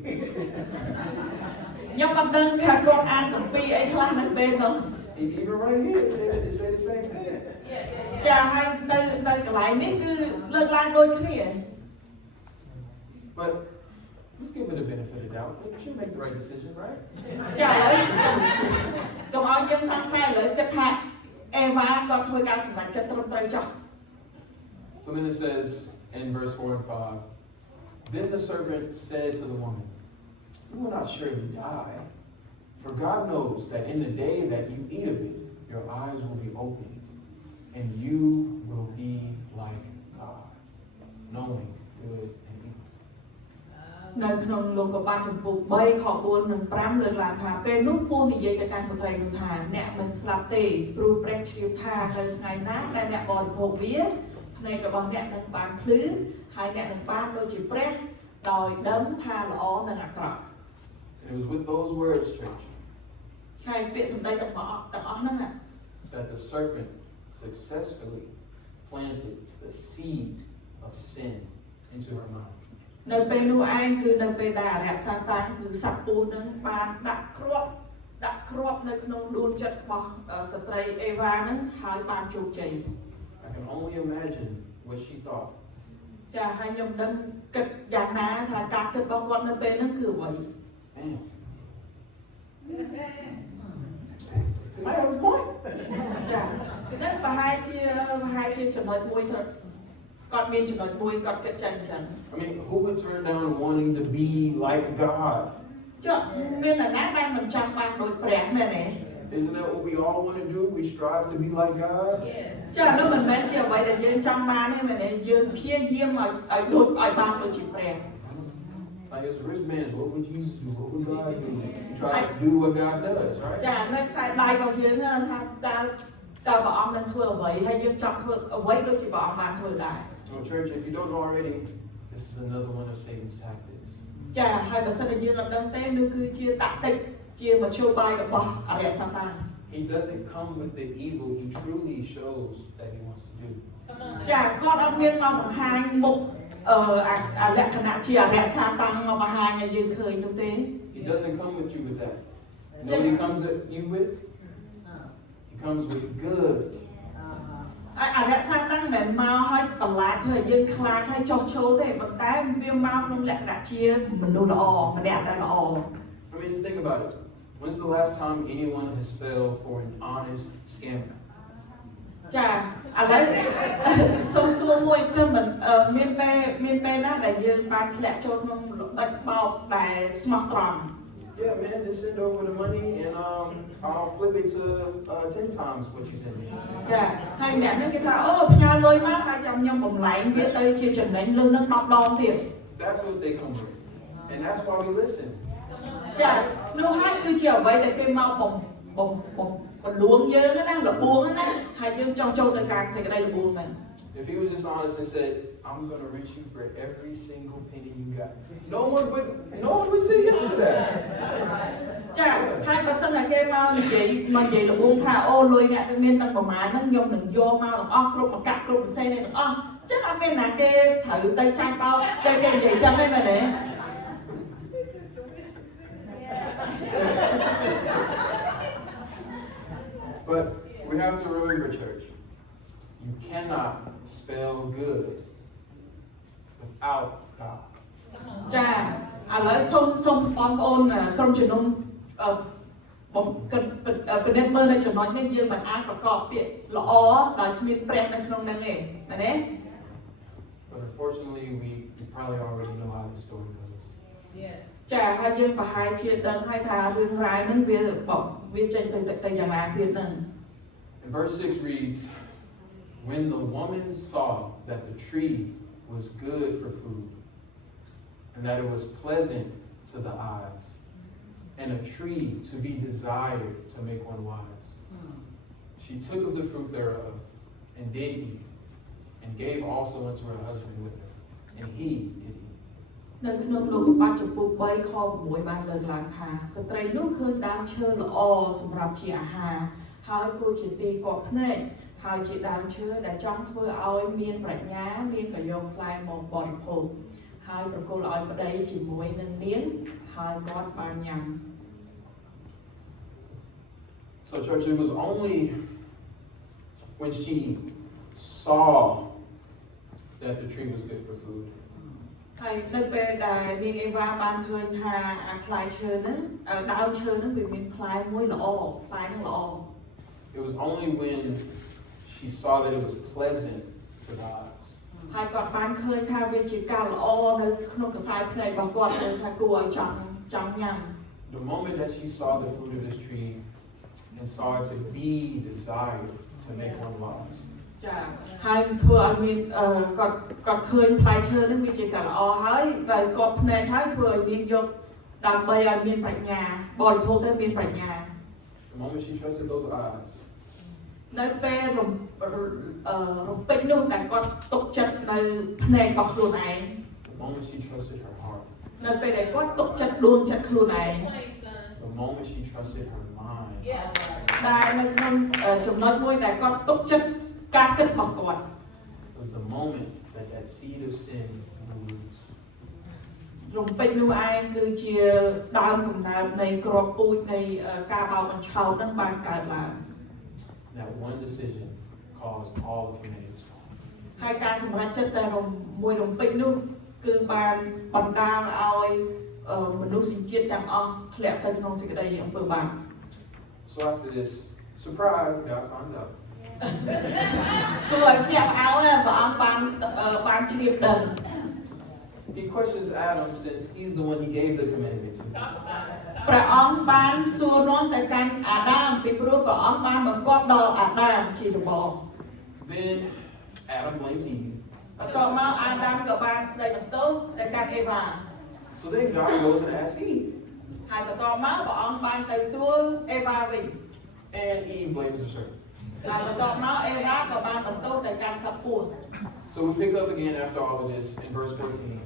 ខ្ញុំមិនដឹងថាគាត់អានគម្ពីរអីខ្លះនៅពេលនោះ Even right here, it say the same thing. ចាហើយនៅកន្លែងនេះគឺលើកឡើងដូចគ្នា But let's give her the benefit of the doubt. She'll make the right decision, right? ចាឥឡូវកុំឲ្យយើងសង្ស័យឥឡូវគិតថាអេវ៉ាគាត់ធ្វើការសម្រេចចិត្តត្រឹមត្រូវចុះ So then it says in verse 4 and 5, then the serpent said to the woman, you will not surely die, for God knows that in the day that you eat of it, your eyes will be opened, and you will be like God, knowing good and evil. នៅក្នុងលោកកបាត់ចំពុក3ខ4និង5លើកឡើងថាពេលនោះពស់និយាយទៅកាន់ស្ត្រីនោះថាអ្នកមិនស្លាប់ទេព្រោះព្រះជ្រាបថានៅថ្ងៃណាដែលអ្នកបរិភោគវាភ្នែករបស់អ្នកនឹងបានភ្លឺហើយអ្នកនឹងបានដូចជាព្រះដោយដឹងថាល្អនិងអាក្រក់ And it was with those words, church, ហើយពាក្យសម្ដីទាំងអស់ហ្នឹង that the serpent successfully planted the seed of sin into her mind. នៅពេលនោះឯងគឺនៅពេលដែលអរិយសាតាំងគឺសត្វពស់នឹងបានដាក់គ្រាប់នៅក្នុងដួងចិត្តរបស់ស្ត្រីអេវ៉ាហ្នឹងហើយបានជោគជ័យ I can only imagine what she thought. ចាហើយខ្ញុំដឹងគិតយ៉ាងណាថាការគិតរបស់គាត់នៅពេលហ្នឹងគឺអ្វី Damn. I have a point. ចាហ្នឹងប្រហែលជាចំណុចមួយគាត់មានចំណុចមួយគាត់គិតចឹង I mean, who would turn down wanting to be like God? ចុះមាននរណាដែលមិនចង់បានដូចព្រះមែនទេ Isn't that what we all want to do? We strive to be like God. ចានោះមិនមែនជាអ្វីដែលយើងចង់បានទេមែនទេយើងព្យាយាមឲ្យបានដូចជាព្រះ Like as a rich man, what would Jesus do? What would God do? We try to do what God does, right? ចានៅខ្សែដៃរបស់យើងថាតើព្រះអង្គនឹងធ្វើអ្វីហើយយើងចង់ធ្វើអ្វីដូចជាព្រះអង្គបានធ្វើដែរ So church, if you don't know already, this is another one of Satan's tactics. ចាហើយបើសិនជាយើងអត់ដឹងទេនោះគឺជាតាក់ទិកជាមធ្យោបាយរបស់អរិយសាតាំង He doesn't come with the evil. He truly shows that he wants to do. ចាគាត់អត់មានមកបង្ហាញមុខលក្ខណៈជាអរិយសាតាំងមកបង្ហាញឲ្យយើងឃើញនោះទេ He doesn't come with you with that. You know what he comes at you with? He comes with good. អរិយសាស្ត្រហ្នឹងមិនមកឲ្យបន្លាចធ្វើឲ្យយើងខ្លាចឲ្យចោះឈោទេប៉ុន្តែវាមកក្នុងលក្ខណៈជាមនុស្សល្អម្នាក់ដែលល្អ I mean, just think about it. When's the last time anyone has fell for an honest scammer? ចាឥឡូវសូមសួរមួយចឹងមិនមានពេលណាដែលយើងបានធ្លាក់ចូលក្នុងល្បិចបោកដែលស្មោះត្រង់ Yeah, man, just send over the money and I'll flip it to 10 times what you send me. ចាហើយអ្នកហ្នឹងគេថាអូផ្ញើលុយមកហើយចាំខ្ញុំបំលែងវាទៅជាចំណេញលើសនឹង10ដងទៀត That's what they come with. And that's why we listen. ចានោះហើយគឺជាអ្វីដែលគេមកបំលួងយើងណាលបួងណាហើយយើងចង់ចូលទៅការសេចក្តីលបួងហ្នឹង If he was just honest and said, I'm going to reach you for every single penny you got. No one would say yes to that. ចាហើយបើសិនតែគេមកនិយាយលបួងថាអូលុយអ្នកមានតែប្រមាណហ្នឹងខ្ញុំនឹងយកមកទាំងអស់គ្រប់ប្រកាសគ្រប់ពិសេសនេះទាំងអស់ចឹងអត់មានណាគេត្រូវទៅចាញ់បោកតែគេនិយាយចឹងទេមែនទេ But we have to remember, church, you cannot spell good without God. ចាឥឡូវសូមបងប្អូនក្រុមជំនុំបំពិនិត្យមើលនៅចំណុចនេះយើងមិនអាចប្រកបពាក្យល្អដោយគ្មានព្រះនៅក្នុងនឹងទេមែនទេ But unfortunately, we probably already know how the story goes. ចាហើយយើងប្រហែលជាដឹងហើយថារឿងរ៉ាវហ្នឹងវាចេញទៅយ៉ាងណាទៀតហ្នឹង And verse 6 reads, When the woman saw that the tree was good for food, and that it was pleasant to the eyes, and a tree to be desired to make one wise, she took of the fruit thereof, and did eat, and gave also unto her husband with her, and he did eat. នៅក្នុងលោកុបាទចំពោះ3ខ6បានលើកឡើងថាស្ត្រីនោះឃើញដើមឈើល្អសម្រាប់ជាអាហារហើយគួរជាទីកប់ភ្នែកហើយជាដើមឈើដែលចង់ធ្វើឲ្យមានប្រាជ្ញាមានក៏យកផ្លែមកបរិភោគហើយប្រគល់ឲ្យប្តីជាមួយនឹងនាងហើយគាត់បានញ៉ាំ So church, it was only when she saw that the tree was good for food, ហើយនៅពេលដែលនាងអេវ៉ាបានឃើញថាអាផ្លែឈើហ្នឹងដើមឈើហ្នឹងវាមានផ្លែមួយល្អផ្លែហ្នឹងល្អ it was only when she saw that it was pleasant to the eyes. ហើយគាត់បានឃើញថាវាជាការល្អនៅក្នុងខ្សែភ្នែករបស់គាត់ដែលថាគួរឲ្យចង់ញ៉ាំ The moment that she saw the fruit of this tree and saw it to be desired to make one wise. ចាហើយធ្វើឲ្យមានគាត់ឃើញផ្លែឈើហ្នឹងវាជាការល្អហើយដែលគាត់ភ្នែកហើយធ្វើឲ្យមានយកដើម្បីឲ្យមានប្រាជ្ញាបរិភោគទៅមានប្រាជ្ញា The moment she trusted those eyes, នៅពេលរំពេចនោះដែលគាត់ទុកចិត្តនៅភ្នែករបស់ខ្លួនឯង the moment she trusted her heart, នៅពេលដែលគាត់ទុកចិត្តដួងចិត្តខ្លួនឯង the moment she trusted her mind, ដែលនៅក្នុងចំណុចមួយដែលគាត់ទុកចិត្តការគិតរបស់គាត់ was the moment that that seed of sin grew roots. រំពេចនោះឯងគឺជាដើមកំណើតនៃក្របពូជនៃការបោកបញ្ឆោតហ្នឹងបានកើតឡើង That one decision caused all of humanity's fall. ហើយការសម្រេចចិត្តតែមួយរំពេចនោះគឺបានបណ្ដាលឲ្យមនុស្សជាតិទាំងអស់ធ្លាក់ទៅក្នុងសេចក្តីអំពើបាប So after this surprise, God finds out. គួរឲ្យភ្ញាក់ផ្អើលព្រះអង្គបានជ្រាបដឹង He questions Adam since he's the one he gave the commandment to. ព្រះអង្គបានសួរនាំទៅកាន់អាដាមពីព្រោះព្រះអង្គបានបង្គាប់ដល់អាដាមជាចម្បង Then Adam blames Eve. បន្ទាប់មកអាដាមក៏បានស្ដីបន្ទោសទៅកាន់អេវ៉ា So then God goes and asks Eve. ហើយបន្ទាប់មកព្រះអង្គបានទៅសួរអេវ៉ាវិញ And Eve blames the serpent. ហើយបន្ទាប់មកអេវ៉ាក៏បានបន្ទោសទៅកាន់សត្វពស់ So we pick up again after all of this in verse 14.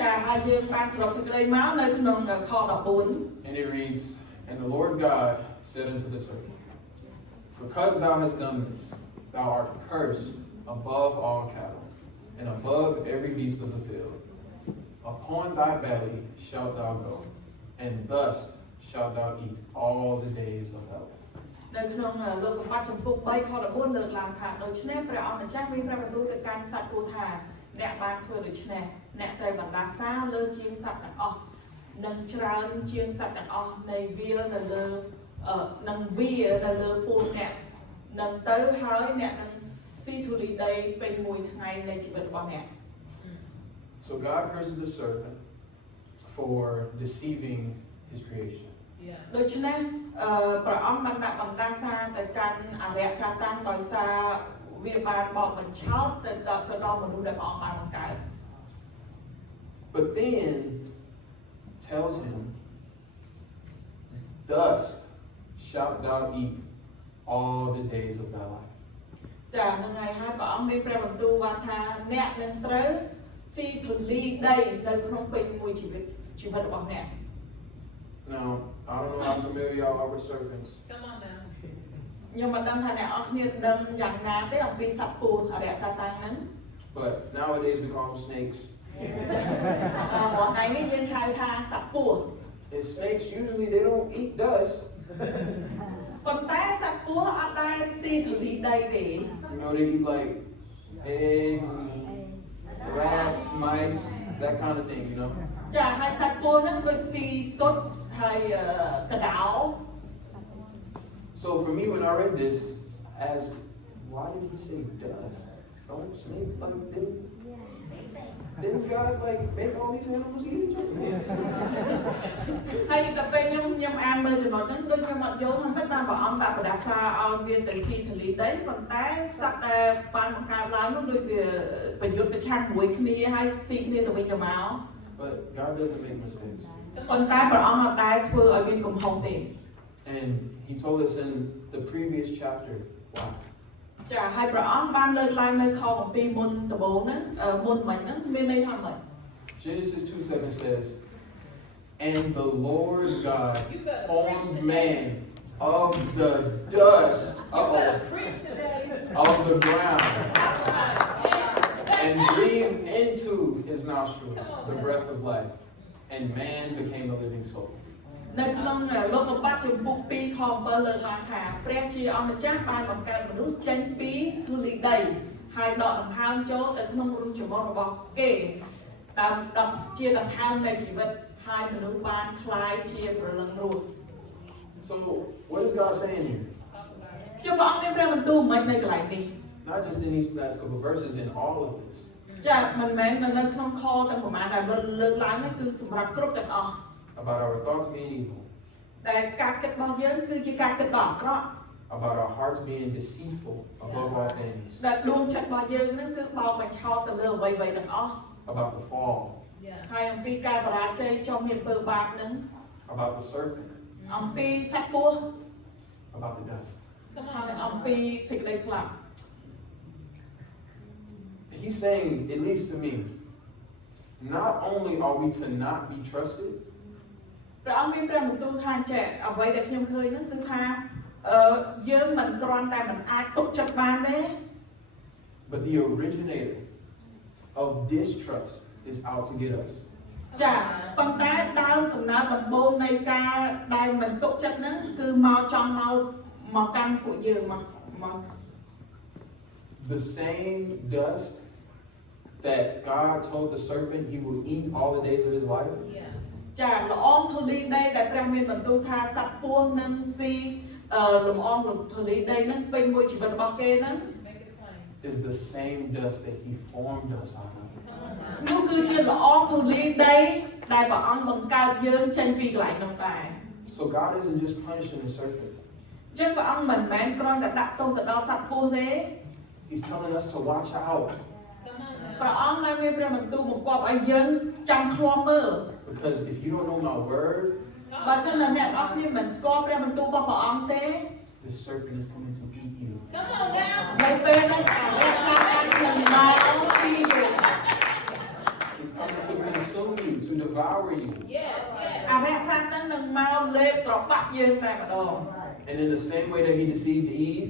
ចាហើយយើងបានសរុបសេចក្តីមកនៅក្នុងខ14 And it reads, And the Lord God said unto the serpent, Because thou hast done this, thou art cursed above all cattle, and above every beast of the field. Upon thy belly shalt thou go, and thus shalt thou eat all the days of thy life. នៅក្នុងលោកកបាត់ចំពុក3ខ14លើកឡើងថាដូច្នេះព្រះអង្គម្ចាស់មានព្រះបន្ទូលទៅកាន់សត្វពស់ថាអ្នកបានធ្វើដូច្នេះអ្នកត្រូវបណ្ដាសាលើជាងសត្វទាំងអស់និងច្រើនជាងសត្វទាំងអស់នៃវាទៅលើនឹងវាទៅលើពួកអ្នកនឹងទៅហើយអ្នកនឹងស៊ីធូលីដីពេញមួយថ្ងៃនៃជីវិតរបស់អ្នក So God curses the serpent for deceiving his creation. ដូច្នេះព្រះអង្គបានដាក់បណ្ដាសាទៅកាន់អរិយសាតាំងដោយសារវាបានបកបញ្ឆោតទៅដល់មនុស្សដែលព្រះអង្គបានបង្កើត But then tells him, Dust shalt thou eat all the days of thy life. ចានឹងហើយហើយព្រះអង្គមានព្រះបន្ទូលបានថាអ្នកនឹងត្រូវស៊ីធូលីដីនៅក្នុងពេញមួយជីវិតរបស់អ្នក Now, I don't know how familiar y'all are with serpents, ខ្ញុំមិនដឹងថាអ្នកអរគ្នាដឹងយ៉ាងណាទេអំពីសត្វពស់អរិយសាតាំងហ្នឹង but nowadays we call them snakes. រាល់ថ្ងៃនេះយើងហៅថាសត្វពស់ And snakes usually they don't eat dust. ប៉ុន្តែសត្វពស់អត់ដែលស៊ីធូលីដីទេ You know, they eat like eggs and rats, mice, that kind of thing, you know. ចាហើយសត្វពស់ហ្នឹងដូចស៊ីសុទ្ធហើយកដោ So for me, when I read this, I asked, why did he say dust? Don't snakes like didn't God like make all these animals eat each other? ហើយដល់ពេលខ្ញុំអានមើលចំណុចហ្នឹងដូចខ្ញុំអត់យល់ថាមិនបានព្រះអង្គដាក់បដាសាឲ្យវាទៅស៊ីធូលីដីប៉ុន្តែសត្វដែលបានបង្កើតឡើងនោះដូចវាប្រយុទ្ធប្រឆាំងជាមួយគ្នាហើយស៊ីគ្នាទៅវិញទៅមក But God doesn't make mistakes. ប៉ុន្តែព្រះអង្គអត់ដែលធ្វើឲ្យមានកំហុសទេ And he told us in the previous chapter why. ចាហើយព្រះអង្គបានលើកឡើងនៅខអំពីមុនដំបូងហ្នឹងមុនមិញហ្នឹងមានន័យថាម៉េច Genesis 2:7 says, And the Lord God formed man of the dust of the ground and breathed into his nostrils the breath of life, and man became a living soul. នៅក្នុងលោកកបាត់ចំពុក2ខ7លើកឡើងថាព្រះជាអង្គម្ចាស់បានបង្កើតមនុស្សចេញពីធូលីដីហើយដកដង្ហើមចូលទៅក្នុងរំច្បងរបស់គេតាមជាដង្ហើមនៃជីវិតហើយមនុស្សបានคล้ายជាព្រលឹងរស់ So what is God saying here? ចុះព្រះអង្គមានព្រះបន្ទូលមិននៅកន្លែងនេះ Not just in these last couple verses, in all of this. ចាមិនមែននៅក្នុងខទាំងប្រមាណដែលលើកឡើងនេះគឺសម្រាប់គ្រប់ទាំងអស់ About our thoughts being evil, ដែលការគិតរបស់យើងគឺជាការគិតដ៏អាក្រក់ about our hearts being deceitful above all things, ដែលដួងចិត្តរបស់យើងនឹងគឺបោកបញ្ឆោតទៅលើអ្វីៗទាំងអស់ about the fall, ហើយអំពីការបរាជ័យចុះមានអំពើបាបនឹង about the serpent, អំពីសត្វពស់ about the dust. ហើយអំពីសេចក្តីស្លាប់ He's saying, at least to me, not only are we to not be trusted, ព្រះអង្គមានព្រះបន្ទូលថាចេះអ្វីដែលខ្ញុំឃើញហ្នឹងគឺថាយើងមិនគ្រាន់តែមិនអាចទុកចិត្តបានទេ but the originator of distrust is out to get us. ចាប៉ុន្តែដើមកំណើតដំបូងនៃការដែលមិនទុកចិត្តហ្នឹងគឺមកចង់មកកាន់ពួកយើងមក The same dust that God told the serpent he will eat all the days of his life, ចាលំអងធូលីដីដែលព្រះមានបន្ទូលថាសត្វពស់នឹងស៊ីលំអងធូលីដីហ្នឹងពេញមួយជីវិតរបស់គេហ្នឹង is the same dust that he formed us out of. នោះគឺជាលំអងធូលីដីដែលព្រះអង្គបង្កើតយើងចេញពីកន្លែងនោះដែរ So God isn't just punishing the serpent. ចឹងព្រះអង្គមិនមែនគ្រាន់តែដាក់ទោសទៅដល់សត្វពស់ទេ He's telling us to watch out. ព្រះអង្គបានមានព្រះបន្ទូលបង្គាប់ឲ្យយើងចាំឃ្លាំមើល Because if you don't know my word, បើសិនជាអ្នកនរគ្នាមិនស្គាល់ព្រះបន្ទូលរបស់ព្រះអង្គទេ the serpent is coming to eat you. នៅពេលហ្នឹងអារក្សបាននឹងមកស៊ីយើង He's coming to consume you, to devour you. អារក្សហ្នឹងនឹងមកលេបត្របាក់យើងតែម្ដង And in the same way that he deceived Eve,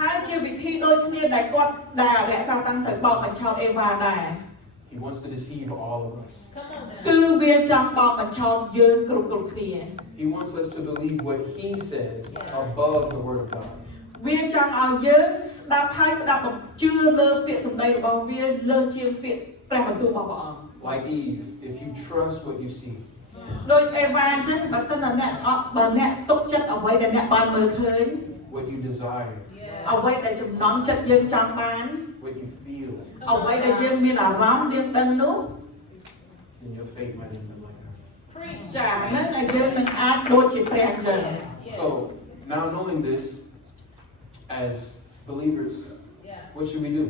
ហើយជាវិធីដូចគ្នាដែលគាត់ដែលរក្សាតាំងទៅបោកបញ្ឆោតអេវ៉ាដែរ he wants to deceive all of us. គឺវាចង់បោកបញ្ឆោតយើងគ្រប់គ្នា He wants us to believe what He says above the Word of God. វាចង់ឲ្យយើងស្ដាប់ហើយស្ដាប់ជឿលើពាក្យសម្ដីរបស់វាលើជាងពាក្យព្រះបន្ទូលរបស់ព្រះអង្គ Like Eve, if you trust what you see, ដោយអេវ៉ាអញ្ចឹងបើសិនណាអ្នកបើអ្នកទុកចិត្តអ្វីដែលអ្នកបានមើលឃើញ what you desire, អ្វីដែលចំណង់ចិត្តយើងចង់បាន what you feel, អ្វីដែលយើងមានអារម្មណ៍យើងដឹងនោះ then your faith might end up like her. ចាហ្នឹងតែយើងនឹងអាចដូចជាព្រះអញ្ចឹង So, now knowing this, as believers, what should we do?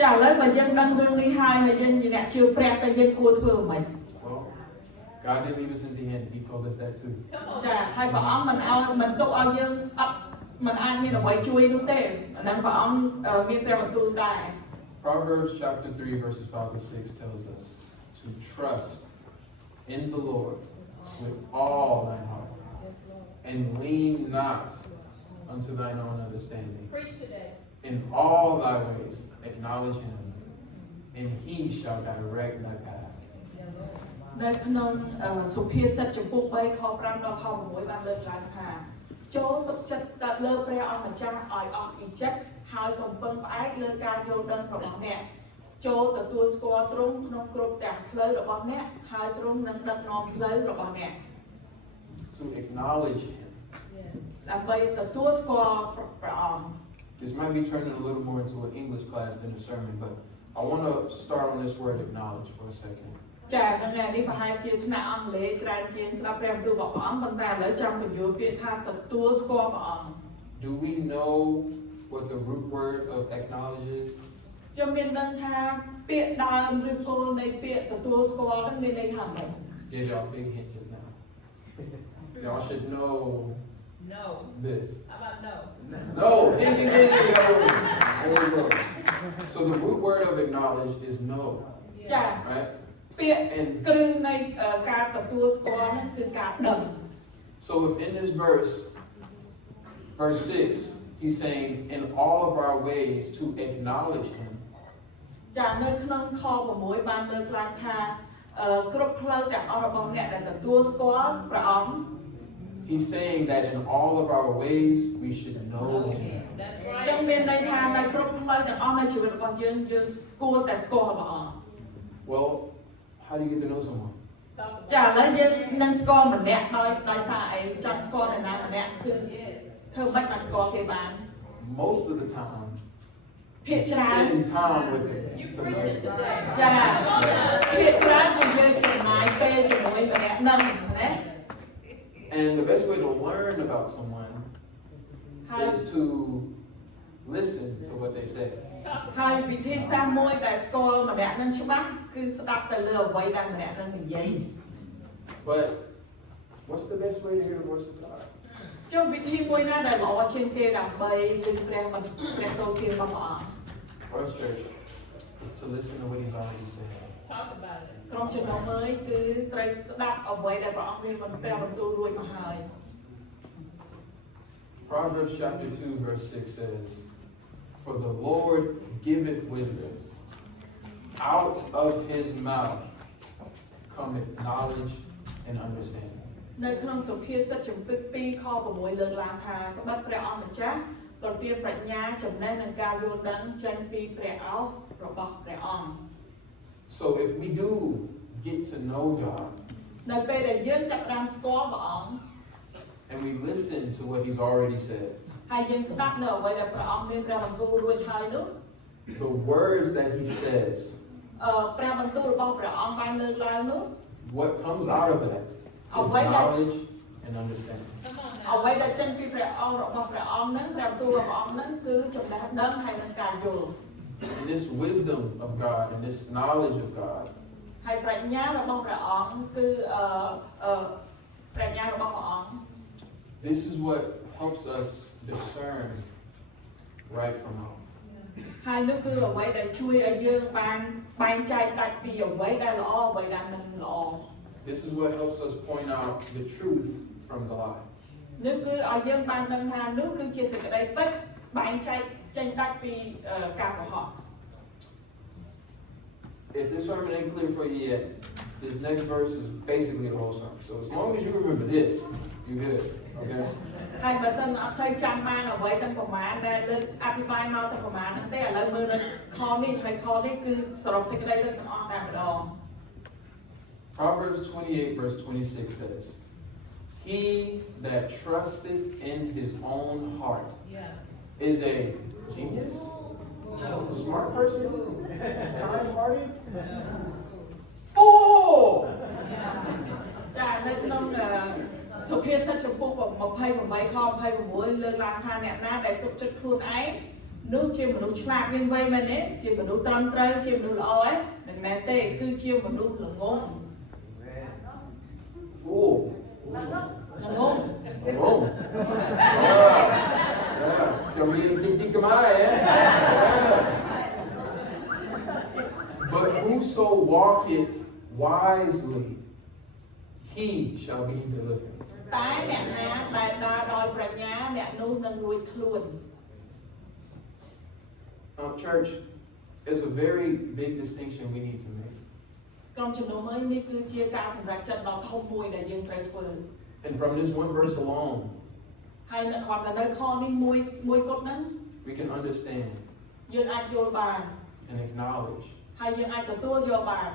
ចាឥឡូវបើយើងដឹងរឿងនេះហើយយើងជាអ្នកជឿព្រះតែយើងគួរធ្វើអ្វី Well, God didn't leave us empty handed. He told us that too. ចាហើយព្រះអង្គមិនទុកឲ្យយើងអត់មិនអាចមានអ្វីជួយនោះទេអាហ្នឹងព្រះអង្គមានព្រះបន្ទូលដែរ Proverbs chapter 3, verses 5 to 6 tells us to trust in the Lord with all thine heart and lean not unto thine own understanding. In all thy ways acknowledge Him, and He shall direct thy path. នៅក្នុងសុភាសិតចំពោះ3ខ5ដល់ខ6បានលើកឡើងថាចូលទុកចិត្តកើតលើព្រះអង្គម្ចាស់ឲ្យអស់ពីចិត្តហើយកុំពឹងផ្អែកលើការយល់ដឹងរបស់អ្នកចូលទទួលស្គាល់ទ្រង់ក្នុងគ្រប់ទាំងផ្លូវរបស់អ្នកហើយទ្រង់នឹងដឹកនាំផ្លូវរបស់អ្នក To acknowledge Him. ដើម្បីទទួលស្គាល់ព្រះអង្គ This might be turning a little more into an English class than a sermon, but I want to start on this word acknowledge for a second. ចានៅនេះប្រហែលជាថ្នាក់អង់គ្លេសច្រើនជាងស្ដាប់ព្រះបន្ទូលរបស់ព្រះអង្គប៉ុន្តែឥឡូវចង់បញ្យល់ពាក្យថាទទួលស្គាល់ព្រះអង្គ Do we know what the root word of acknowledge is? ខ្ញុំមានដឹងថាពាក្យដើមឬគល់នៃពាក្យទទួលស្គាល់ហ្នឹងមានន័យថាម៉េច Give y'all big hint just now. Y'all should know No. this. How about no? No, ding, ding, ding, ding, ding. There we go. So the root word of acknowledge is no, ចា right? ពាក្យ And គ្រឹះនៃការទទួលស្គាល់ហ្នឹងគឺការដឹង so if in this verse 6, he's saying in all of our ways to acknowledge Him. ចានៅក្នុងខ6បានលើកឡើងថាគ្រប់ផ្លូវទាំងអស់របស់អ្នកដែលទទួលស្គាល់ព្រះអង្គ He's saying that in all of our ways we should know Him. That's ចឹង right. មានន័យថានៅគ្រប់ផ្លូវទាំងអស់នៃជីវិតរបស់យើងគួរតែស្គាល់ព្រះអង្គ Well, how do you get to know someone? Talk about ចាឥឡូវយើងនឹងស្គាល់ម្នាក់ដោយសារអីចង់ស្គាល់អ្នកណាម្នាក់គឺធ្វើម៉េចបានស្គាល់គេបាន Most of the time, ភាគច្រើន spend time with Him. You to know preaching Him. today. ចាភាគច្រើនគឺយើងចំណាយពេលជាមួយម្នាក់ហ្នឹងណា And the best way to learn about someone ហើយ is to listen to what they say. ហើយវិធីសាស្ត្រមួយដែលស្គាល់ម្នាក់ហ្នឹងច្បាស់គឺស្ដាប់ទៅលើអ្វីដែលម្នាក់ហ្នឹងនិយាយ But what's the best way to hear the voice of God? ចុះវិធីមួយណាដែលល្អជាងគេដើម្បីឮព្រះសូរសៀងរបស់ព្រះអង្គ First, church, is to listen to what He's already said. Talk about it. ក្រុមជំនុំមើលគឺត្រូវស្ដាប់អ្វីដែលព្រះអង្គមានព្រះបន្ទូលរួចមកហើយ Proverbs chapter 2, verse 6 says, For the Lord giveth wisdom. Out of His mouth cometh knowledge and understanding. នៅក្នុងសុភាសិតចំពុះ2ខ6លើកឡើងថាក្បិតព្រះអង្គម្ចាស់ប្រទានប្រាជ្ញាចំណេះនិងការយល់ដឹងចេញពីព្រះឱសរបស់ព្រះអង្គ So if we do get to know God នៅពេលដែលយើងចាប់ផ្ដើមស្គាល់ព្រះអង្គ and we listen to what He's already said, ហើយយើងស្ដាប់នៅអ្វីដែលព្រះអង្គមានព្រះបន្ទូលរួចហើយនោះ the words that He says, ព្រះបន្ទូលរបស់ព្រះអង្គបានលើកឡើងនោះ what comes out of that is knowledge and understanding. Come on អ្ now. វីដែលចេញពីព្រះអង្គរបស់ព្រះអង្គហ្នឹងព្រះបន្ទូលរបស់ព្រះអង្គហ្នឹងគឺចំណេះដឹងហើយនឹងការយល់ And this wisdom of God and this knowledge of God ហើយប្រាជ្ញារបស់ព្រះអង្គគឺប្រាជ្ញារបស់ព្រះអង្គ this is what helps us discern right from wrong. ហើយនោះគឺអ្វីដែលជួយឲ្យយើងបានបែងចែកដាច់ពីអ្វីដែលល្អអ្វីដែលមិនល្អ This is what helps us point out the truth from the lie. នោះគឺឲ្យយើងបានដឹងថានោះគឺជាសេចក្តីពិតបែងចែកចេញដាច់ពីការកុហក If this sermon ain't clear for you yet, this next verse is basically the whole sermon. So as long as you remember this, You good? Okay. ហើយបើសិនអត់សូវចាំបានអ្វីទាំងប្រមាណដែលលើកអធិប្បាយមកទាំងប្រមាណហ្នឹងទេឥឡូវមើលនៅខនេះហើយខនេះគឺសរុបសេចក្តីរឿងទាំងអស់តែម្ដង Proverbs 28 verse 26 says, "He that trusteth in his own heart Yeah. is a genius, No. smart person, kind-hearted, fool." ចានៅក្នុងសុភាសិតចំពោះ28ខ26លើកឡើងថាអ្នកណាដែលទុកចិត្តខ្លួនឯងនោះជាមនុស្សឆ្លាតមានវ័យមែនទេជាមនុស្សត្រឹមត្រូវជាមនុស្សល្អឯងមិនមែនទេគឺជាមនុស្សល្ងង Fool. ល្ងង Oh. Yeah. Can we get come on, yeah? But whoso walketh wisely, he shall be delivered. តែអ្នកណាដែលដើរដោយប្រាជ្ញាអ្នកនោះនឹងរួចខ្លួន Church, there's a very big distinction we need to make. ក្រុមជំនុំហើយនេះគឺជាការសម្រេចចិត្តដ៏ធំមួយដែលយើងត្រូវធ្វើ And from this one verse alone, ហើយនៅគាត់តែនៅខនេះមួយគត់ហ្នឹង we can understand យើងអាចយល់បាន and acknowledge ហើយយើងអាចទទួលយកបាន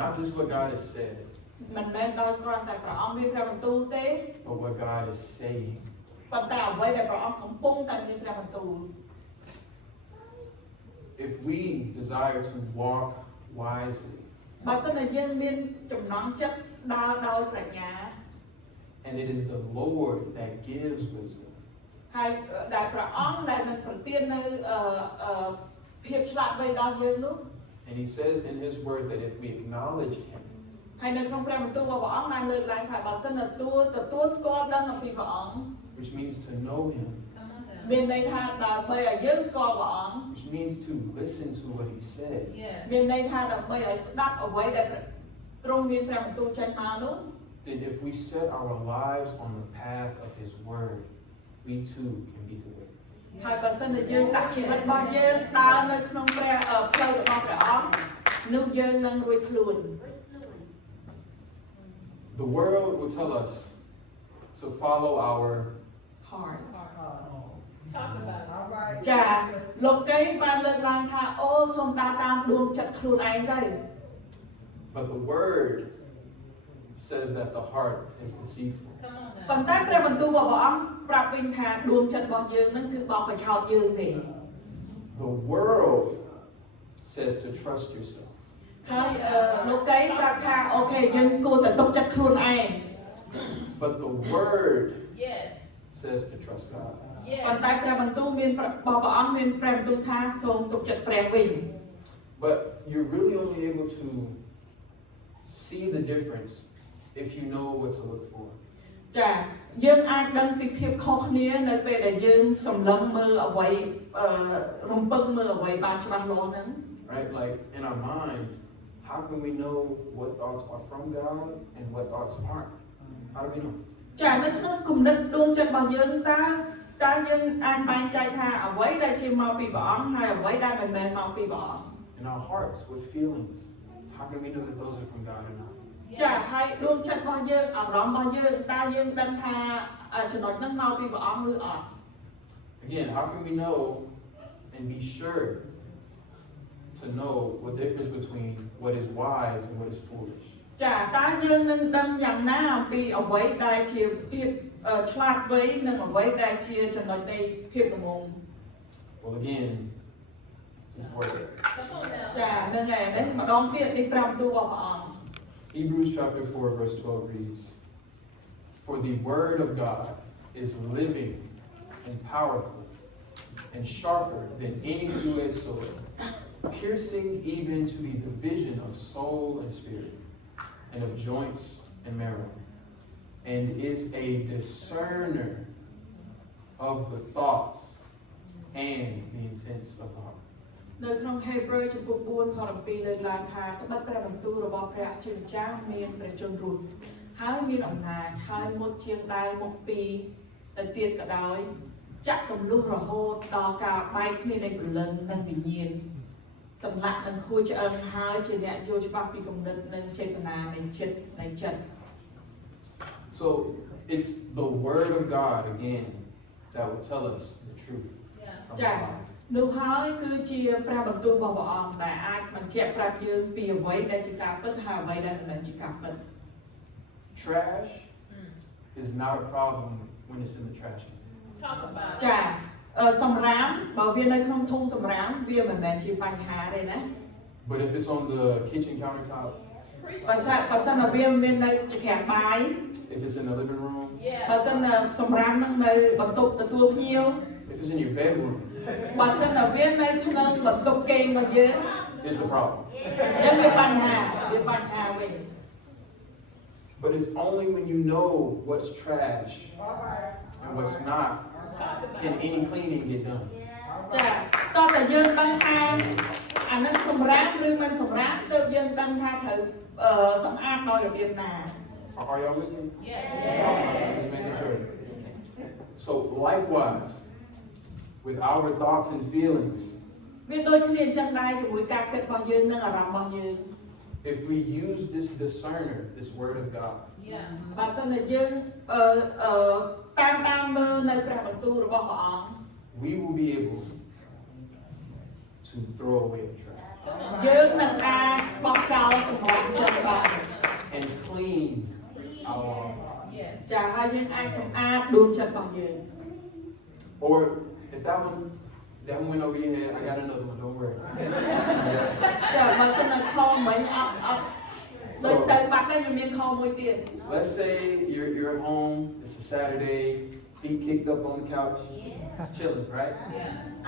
not just what God has said, មិនមែនដោយគ្រាន់តែព្រះអង្គមានព្រះបន្ទូលទេ but what God is saying. ប៉ុន្តែអ្វីដែលព្រះអង្គកំពុងតែមានព្រះបន្ទូល If we desire to walk wisely, បើសិនជាយើងមានចំណងចិត្តដើរដោយប្រាជ្ញា and it is the Lord that gives wisdom, ហើយដែលព្រះអង្គដែលនឹងប្រទាននៅភាពឆ្លាតវៃដល់យើងនោះ and He says in His Word that if we acknowledge Him, ហើយនៅក្នុងព្រះបន្ទូលរបស់ព្រះអង្គបានលើកឡើងថាបើសិនទទួលស្គាល់ដឹងអំពីព្រះអង្គ which means to know Him, Come on now. មានន័យថាដើម្បីឲ្យយើងស្គាល់ព្រះអង្គ which means to listen to what He said, Yeah. មានន័យថាដើម្បីឲ្យស្ដាប់អ្វីដែលទ្រង់មានព្រះបន្ទូលចេញមកនោះ then if we set our lives on the path of His Word, we too can be delivered. ហើយបើសិនជាយើងដាក់ជីវិតរបស់យើងដើរនៅក្នុងព្រះផ្លូវរបស់ព្រះអង្គនោះយើងនឹងរួចខ្លួន The world will tell us to follow our heart Talk about it. ចាលោកកេបានលើកឡើងថាអូសូមដើរតាមដួងចិត្តខ្លួនឯងទៅ but the Word says that the heart is deceitful. Come on now. ប៉ុន្តែព្រះបន្ទូលរបស់ព្រះអង្គប្រាប់វិញថាដួងចិត្តរបស់យើងនឹងគឺបោកបញ្ឆោតយើងទេ The world says to trust yourself. ហើយលោកកេប្រាប់ថាអូខេយើងគួរតែទុកចិត្តខ្លួនឯង But the Word Yes. says to trust God. ប៉ុន្តែ Yes. ព្រះបន្ទូលមានរបស់ព្រះអង្គមានព្រះបន្ទូលថាសូមទុកចិត្តព្រះវិញ But you're really only able to see the difference if you know what to look for. ចាយើងអាចដឹងពីភាពខុសគ្នានៅពេលដែលយើងសម្លឹងមើលអ្វីរំពឹងមើលអ្វីបានច្បាស់លាស់ហ្នឹង Right? Like in our minds, how can we know what thoughts are from God and what thoughts aren't? How do we know? ចានៅក្នុងគំនិតដួងចិត្តរបស់យើងតើយើងអាចបែងចែកថាអ្វីដែលជាមកពីព្រះអង្គហើយអ្វីដែលមិនមែនមកពីព្រះអង្គ In our hearts, with feelings, how can we know that those are from God or not? ចាហើយដួងចិត្តរបស់យើងអារម្មណ៍របស់យើងតើយើងដឹងថាចំណុចហ្នឹងមកពីព្រះអង្គឬអត់ Again, how can we know and be sure to know what difference between what is wise and what is foolish? ចាតើយើងនឹងដឹងយ៉ាងណាអំពីអ្វីដែលជាភាពឆ្លាតវៃនិងអ្វីដែលជាចំណុចនៃភាពល្ងង Well, again, it's His Word. Come on now. ចាហ្នឹងហើយនេះម្ដងទៀតនេះព្រះបន្ទូលរបស់ព្រះអង្គ Hebrews chapter 4, verse 12 reads, "For the word of God is living and powerful and sharper than any two-edged sword, piercing even to the division of soul and spirit, and of joints and marrow, and is a discerner of the thoughts and the intents of the heart." នៅក្នុង Hebrew ចំពោះ4ខ17លើកឡើងថាត្បិតព្រះបន្ទូលរបស់ព្រះជាម្ចាស់មានព្រះជន្មរស់ហើយមានអំណាចហើយមុតជាងដៃមុខពីរទៅទៀតក៏ដោយចាក់ទម្លុះរហូតដល់ការបែកគ្នានៃព្រលឹងនិងវិញ្ញាណសម្លាក់នឹងខួរឆ្អឹងហើយជាអ្នកយល់ច្បាស់ពីគំនិតនិងចេតនានៃចិត្ត So it's the word of God again that will tell us the truth from the lie. នោះហើយគឺជាព្រះបន្ទូលរបស់ព្រះអង្គដែលអាចបញ្ជាក់ប្រាប់យើងពីអ្វីដែលជាការពិតហើយអ្វីដែលមិនមែនជាការពិត Trash is not a problem when it's in the trash can. Talk about ចាសម្រាមបើវានៅក្នុងធុងសម្រាមវាមិនមែនជាបញ្ហាទេណា But if it's on the kitchen countertop, បើសិនតែវាមាននៅចង្ក្រានបាយ if it's in the living room, បើសិនតែសម្រាមនឹងនៅបន្ទប់ទទួលភ្ញៀវ if it's in your bedroom, បើសិនតែវានៅក្នុងបន្ទប់គេងរបស់យើង it's a problem. យើងមានបញ្ហាវិញ But it's only when you know what's trash and what's not can any cleaning get done. ចាតោះតែយើងដឹងថាអានឹងសម្រាមឬមិនសម្រាមទើបយើងដឹងថាត្រូវសម្អាតដោយរបៀបណា Are y'all with me? Yeah. Just making sure. So likewise, with our thoughts and feelings, វាដូចគ្នាអញ្ចឹងដែរជាមួយការគិតរបស់យើងនិងអារម្មណ៍របស់យើង if we use this discerner, this word of God, Yeah. បើសិនតែយើងតាមមើលនៅព្រះបន្ទូលរបស់ព្រះអង្គ we will be able to throw away the trash យើងនឹងអាចបោះចោលសម្រាប់ចេញបាន and clean our hearts. Yeah. ចាហើយយើងអាចសម្អាតដួងចិត្តរបស់យើង Or if that one went over your head, I got another one, don't worry. ចាបើសិនតែខំមិញអត់ដូចទៅបាត់ទៅខ្ញុំមានខំមួយទៀត Let's say you're at home, it's a Saturday, feet kicked up on the couch, chilling, right?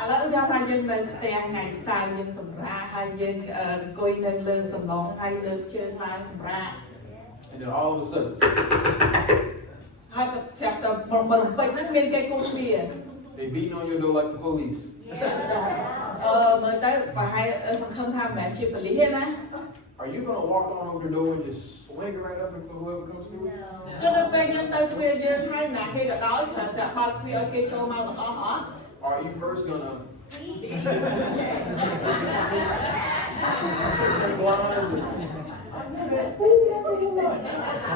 ឥឡូវយើងថាយើងនៅផ្ទះថ្ងៃសៅរ៍យើងសម្រាកហើយយើងអង្គុយនៅលើសំឡុងហើយលើកជើងឡើងសម្រាក And then all of a sudden, ហើយស្រាប់តែបំរំពេចហ្នឹងមានគេគុំគ្នា they beating on your door like the police. មើលទៅប្រហែលសង្ឃឹមថាមិនមែនជាប៉ូលីសទេណា Are you gonna walk on over the door and just swing it right up in for whoever comes through? គឺនៅពេលយើងទៅទ្វារយើងហើយណាគេទៅដល់គឺស្រាប់បើកទ្វារឲ្យគេចូលមកទាំងអស់អត់ Or are you first gonna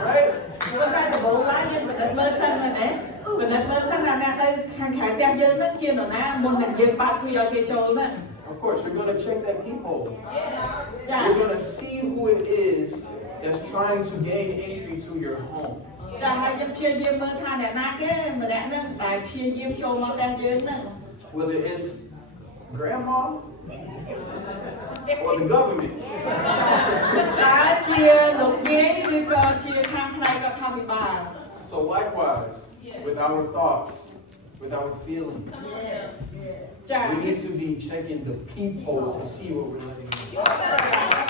right? ប៉ុន្តែដំបូងឡើយយើងពិនិត្យមើលសិនមែនទេពិនិត្យមើលសិនថាអ្នកនៅខាងក្រៅផ្ទះយើងហ្នឹងជានរណាមុននឹងយើងបើកទ្វារឲ្យគេចូលហ្នឹង Of course, you're gonna check that peephole. ចា You're gonna see who it is that's trying to gain entry to your home. ចាហើយយើងព្យាយាមមើលថាអ្នកណាគេម្នាក់ហ្នឹងដែលព្យាយាមចូលមកផ្ទះយើងហ្នឹង Whether it's grandma or the government. តើជាលោកយាយឬក៏ជាខាងផ្នែករដ្ឋាភិបាល So likewise, with our thoughts, with our feelings, ចា we need to be checking the peephole to see what we're letting in.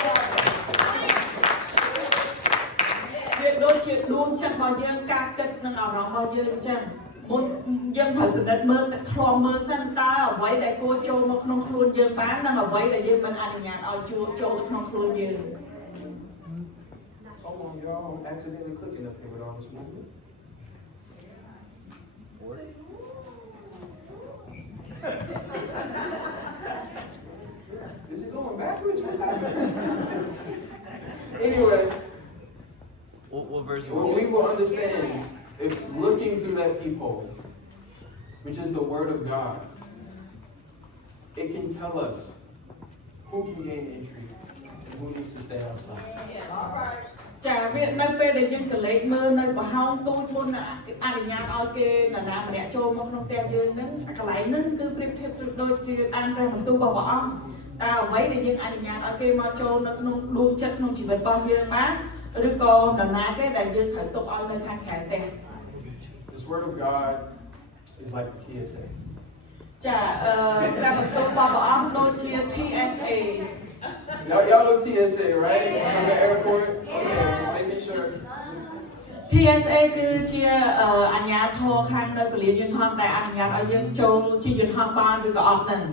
វាដូចជាដួងចិត្តរបស់យើងការគិតនិងអារម្មណ៍របស់យើងអញ្ចឹងមុនយើងត្រូវពិនិត្យមើលតែខ្លំមើលសិនតើអ្វីដែលគួរចូលមកក្នុងខ្លួនយើងបាននិងអ្វីដែលយើងមិនអនុញ្ញាតឲ្យចូលទៅក្នុងខ្លួនយើង Hold on, y'all. I'm accidentally clicking up here with all this movement. Is it going backwards? What's happening? Anyway, What verse? what we will understand if looking through that peephole, which is the Word of God, it can tell us who can gain entry and who needs to stay outside. ចាវានៅពេលដែលយើងទៅលេខមើលនៅប្រហោងទូចមុនអនុញ្ញាតឲ្យគេនរណាម្នាក់ចូលមកក្នុងផ្ទះយើងហ្នឹងកន្លែងហ្នឹងគឺប្រៀបធៀបដូចជាតាមព្រះបន្ទូលរបស់ព្រះអង្គតើអ្វីដែលយើងអនុញ្ញាតឲ្យគេមកចូលនៅក្នុងដួងចិត្តក្នុងជីវិតរបស់យើងបានឬក៏នរណាគេដែលយើងត្រូវទុកឲ្យនៅខាងក្រៅផ្ទះ This Word of God is like the TSA. ចាព្រះបន្ទូលរបស់ព្រះអង្គដូចជា TSA Y'all know TSA, right? From the airport? Okay, just making sure. TSA គឺជាអាជ្ញាធរខាងនៅពលានយន្តហោះដែលអនុញ្ញាតឲ្យយើងចូលជាយន្តហោះបានឬក៏អត់ហ្នឹង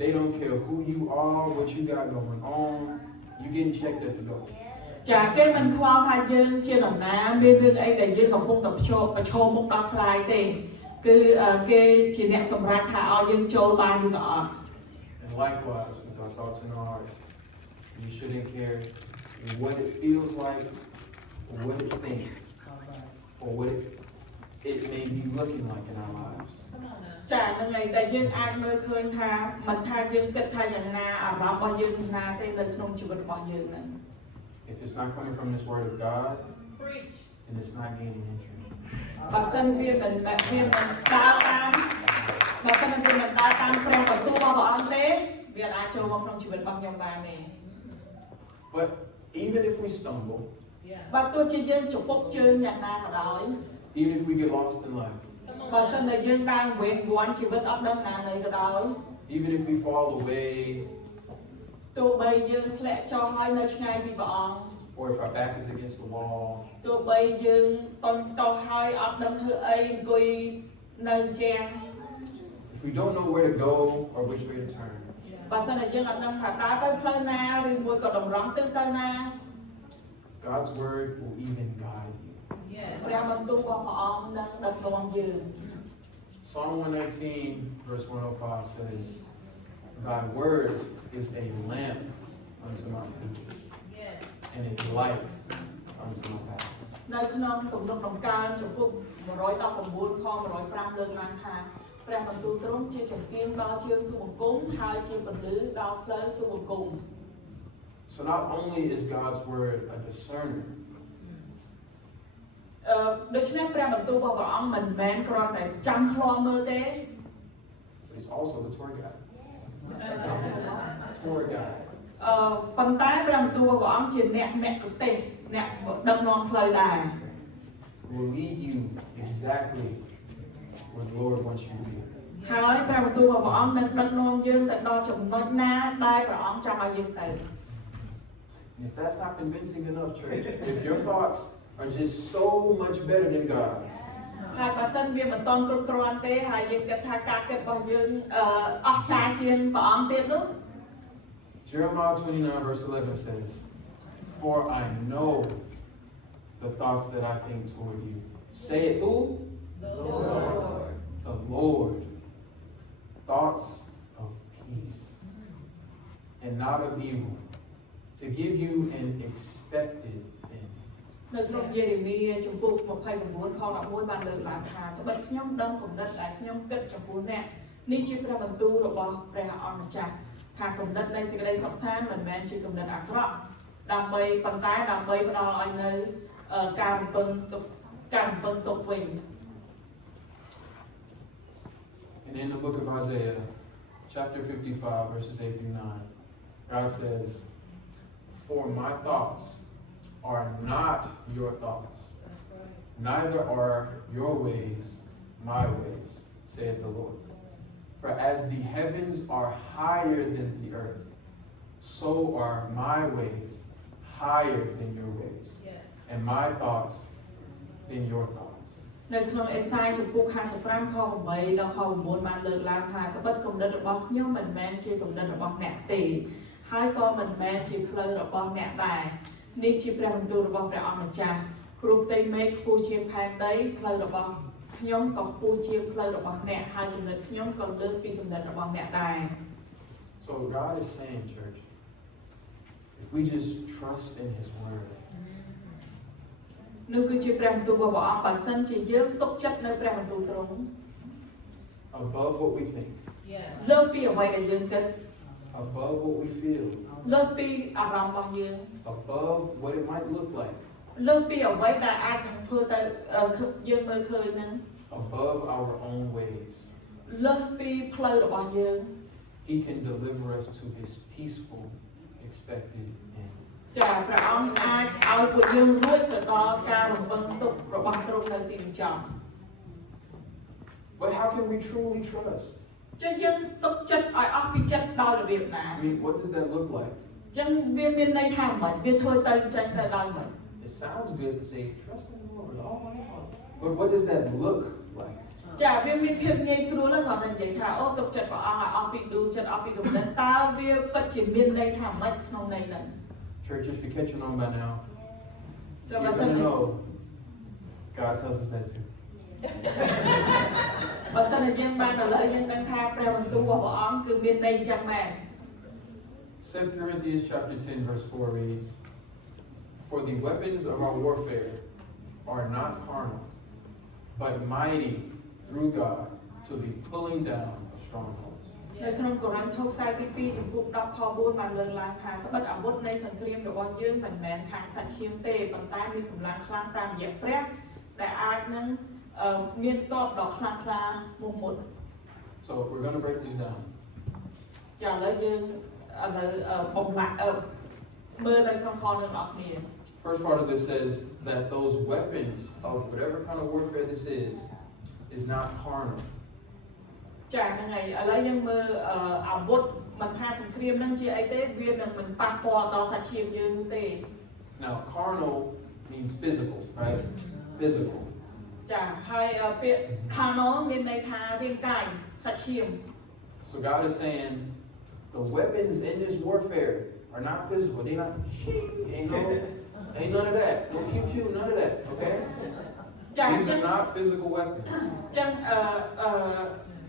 They don't care who you are, what you got going on. You getting checked at the door. ចាគេមិនខ្វល់ថាយើងជានរណាមានរឿងអីដែលយើងកំពុងតែប្រឈមមុខដោះស្រាយទេគឺគេជាអ្នកសម្រេចថាឲ្យយើងចូលបានឬក៏អត់ And likewise, with our thoughts and our hearts, we shouldn't care what it feels like or what it thinks. or what it may be looking like in our lives. Come on now. ចានឹងឯងដែលយើងអាចមើលឃើញថាមិនថាយើងគិតថាយ៉ាងណាអារម្មណ៍របស់យើងណាទេនៅក្នុងជីវិតរបស់យើងហ្នឹង If it's not coming from this word of God, Preach. then it's not gaining entry. បើសិនវាមិនដើរតាមបើសិនវាមិនដើរតាមព្រះបន្ទូលរបស់ព្រះអង្គទេវាអាចចូលមកក្នុងជីវិតរបស់ខ្ញុំបានទេ But even if we stumble, Yeah. បើទោះជាយើងចពុកជើងយ៉ាងណាក៏ដោយ even if we get lost in life, Come on. បើសិនតែយើងដើរវែងវាន់ជីវិតអត់ដឹងណានៅក៏ដោយ even if we fall away, ទោះបីយើងធ្លាក់ចុះហើយនៅឆ្ងាយពីព្រះអង្គ or if our back is against the wall, ទោះបីយើងតន់តោះហើយអត់ដឹងធ្វើអីអង្គុយនៅជាង if we don't know where to go or which way to turn, បើសិនតែយើងអត់ដឹងថាដើរទៅផ្លូវណាឬមួយក៏តម្រង់ទិសទៅណា God's word will even guide you. Yes. ព្រះបន្ទូលរបស់ព្រះអង្គនឹងដឹកនាំយើង Psalm 119, verse 105 says, Thy word is a lamp unto my feet Yes. and a light unto my path. នៅក្នុងទំនុកដំកើងចំពុក119ខ105លើកឡើងថាព្រះបន្ទូលទ្រង់ជាជំទាវដល់ជើងទូបង្គំហើយជាពន្លឺដល់ផ្លូវទូបង្គំ So not only is God's word a discerner, ដូច្នេះព្រះបន្ទូលរបស់ព្រះអង្គមិនមែនគ្រាន់តែចាំឃ្លាំមើលទេ but it's also the tour guide. That's Tour guide. ប៉ុន្តែព្រះបន្ទូលរបស់ព្រះអង្គជាអ្នកមគ្គុទ្ទេសក៍អ្នកដឹកនាំផ្លូវដែរ Will lead you exactly where the Lord wants you to be. ហើយព្រះបន្ទូលរបស់ព្រះអង្គនឹងដឹកនាំយើងទៅដល់ចំណុចណាដែលព្រះអង្គចង់ឲ្យយើងទៅ And if that's not convincing enough, church, if your thoughts are just so much better than God's, ហើយបើសិនវាមិនតន់គ្រប់គ្រាន់ទេហើយយើងគិតថាការគិតរបស់យើងអស់ចាជាងព្រះអង្គទៀតនោះ Jeremiah 29, verse 11 says, For I know the thoughts that I think toward you. Say it, who? The Lord. The Lord. Thoughts of peace and not of evil, to give you an expected end. នៅក្នុងយេរេមៀចំពុក29ខ11បានលើកឡើងថាត្បិតខ្ញុំដឹងគំនិតដែលខ្ញុំគិតចំពោះអ្នកនេះជាព្រះបន្ទូលរបស់ព្រះអង្គម្ចាស់ថាគំនិតនៃសេចក្តីសុខសាន្តមិនមែនជាគំនិតអាក្រក់ដើម្បីប៉ុន្តែដើម្បីផ្ដល់ឲ្យនៅការរំពឹងទុកវិញ And in the book of Isaiah, chapter 55, verses 8 through 9, God says, For my thoughts are not your thoughts, That's right. neither are your ways my ways, saith the Lord. For as the heavens are higher than the earth, so are my ways higher than your ways, Yes. and my thoughts than your thoughts. នៅក្នុងអេសាយចំពុក55ខ8ដល់ខ9បានលើកឡើងថាត្បិតគំនិតរបស់ខ្ញុំមិនមែនជាគំនិតរបស់អ្នកទេហើយក៏មិនមែនជាផ្លូវរបស់អ្នកដែរនេះជាព្រះបន្ទូលរបស់ព្រះអង្គម្ចាស់ព្រោះផ្ទៃមេឃខ្ពស់ជាងផែនដីផ្លូវរបស់ខ្ញុំក៏ខ្ពស់ជាងផ្លូវរបស់អ្នកហើយគំនិតខ្ញុំក៏លើសពីគំនិតរបស់អ្នកដែរ So God is saying, church, if we just trust in His Word, នោះគឺជាព្រះបន្ទូលរបស់ព្រះអង្គបើសិនជាយើងទុកចិត្តនៅព្រះបន្ទូលទ្រង់ above what we think, Yes. លើសពីអ្វីដែលយើងគិត above what we feel, លើសពីអារម្មណ៍របស់យើង above what it might look like, លើសពីអ្វីដែលអាចនឹងធ្វើទៅយើងមើលឃើញហ្នឹង above our own ways, លើសពីផ្លូវរបស់យើង He can deliver us to His peaceful, expected end. ចាព្រះអង្គអាចឲ្យពួកយើងរួចទៅដល់ការរំពឹងទុករបស់ទ្រង់នៅទីបញ្ចប់ But how can we truly trust? ចឹងយើងទុកចិត្តឲ្យអស់ពីចិត្តដោយរបៀបណា I mean, what does that look like? ចឹងវាមានន័យថាម៉េចវាធ្វើទៅចេញទៅដល់ម៉េច It sounds good to say, trust in the Lord with all my heart. But what does that look like? ចាវាមានភាពងាយស្រួលហ្នឹងគាត់តែនិយាយថាអូទុកចិត្តព្រះអង្គឲ្យអស់ពីដួងចិត្តអស់ពីគំនិតតើវាពិតជាមានន័យថាម៉េចក្នុងន័យហ្នឹង Church, if you're catching on by now, ចា you're បើសិន gonna know God tells us that too. បើសិនជាយើងបានឥឡូវយើងដឹងថាព្រះបន្ទូលរបស់ព្រះអង្គគឺមានន័យចឹងមែន 2 Corinthians chapter 10, verse 4 reads, For the weapons of our warfare are not carnal, but mighty through God to the pulling down of strongholds. នៅក្នុងកូរិនថូសខ្សែទី2ចំពោះ10ខ4បានលើកឡើងថាត្បិតអាវុធនៃសង្គ្រាមរបស់យើងមិនមែនខាងសាច់ឈាមទេប៉ុន្តែមានកម្លាំងខ្លាំងតាមរយៈព្រះដែលអាចនឹងមានតបដ៏ខ្លាំងក្លាមកមុន So we're going to break these down. ចាឥឡូវយើងបំលាក់មើលនៅក្នុងខនឹងអស់គ្នា First part of this says that those weapons of whatever kind of warfare this is not carnal. ចាហ្នឹងហើយឥឡូវយើងមើលអាវុធមិនថាសង្គ្រាមហ្នឹងជាអីទេវានឹងមិនប៉ះពាល់ដល់សាច់ឈាមយើងនោះទេ Now, carnal means physical, right? Physical. ចាហើយពាក្យ carnal មានន័យថារាងកាយសាច់ឈាម So God is saying the weapons in this warfare are not physical. They're not ain't none of that. No pew pew, none of that. Okay? ចា These are not physical weapons. ចឹង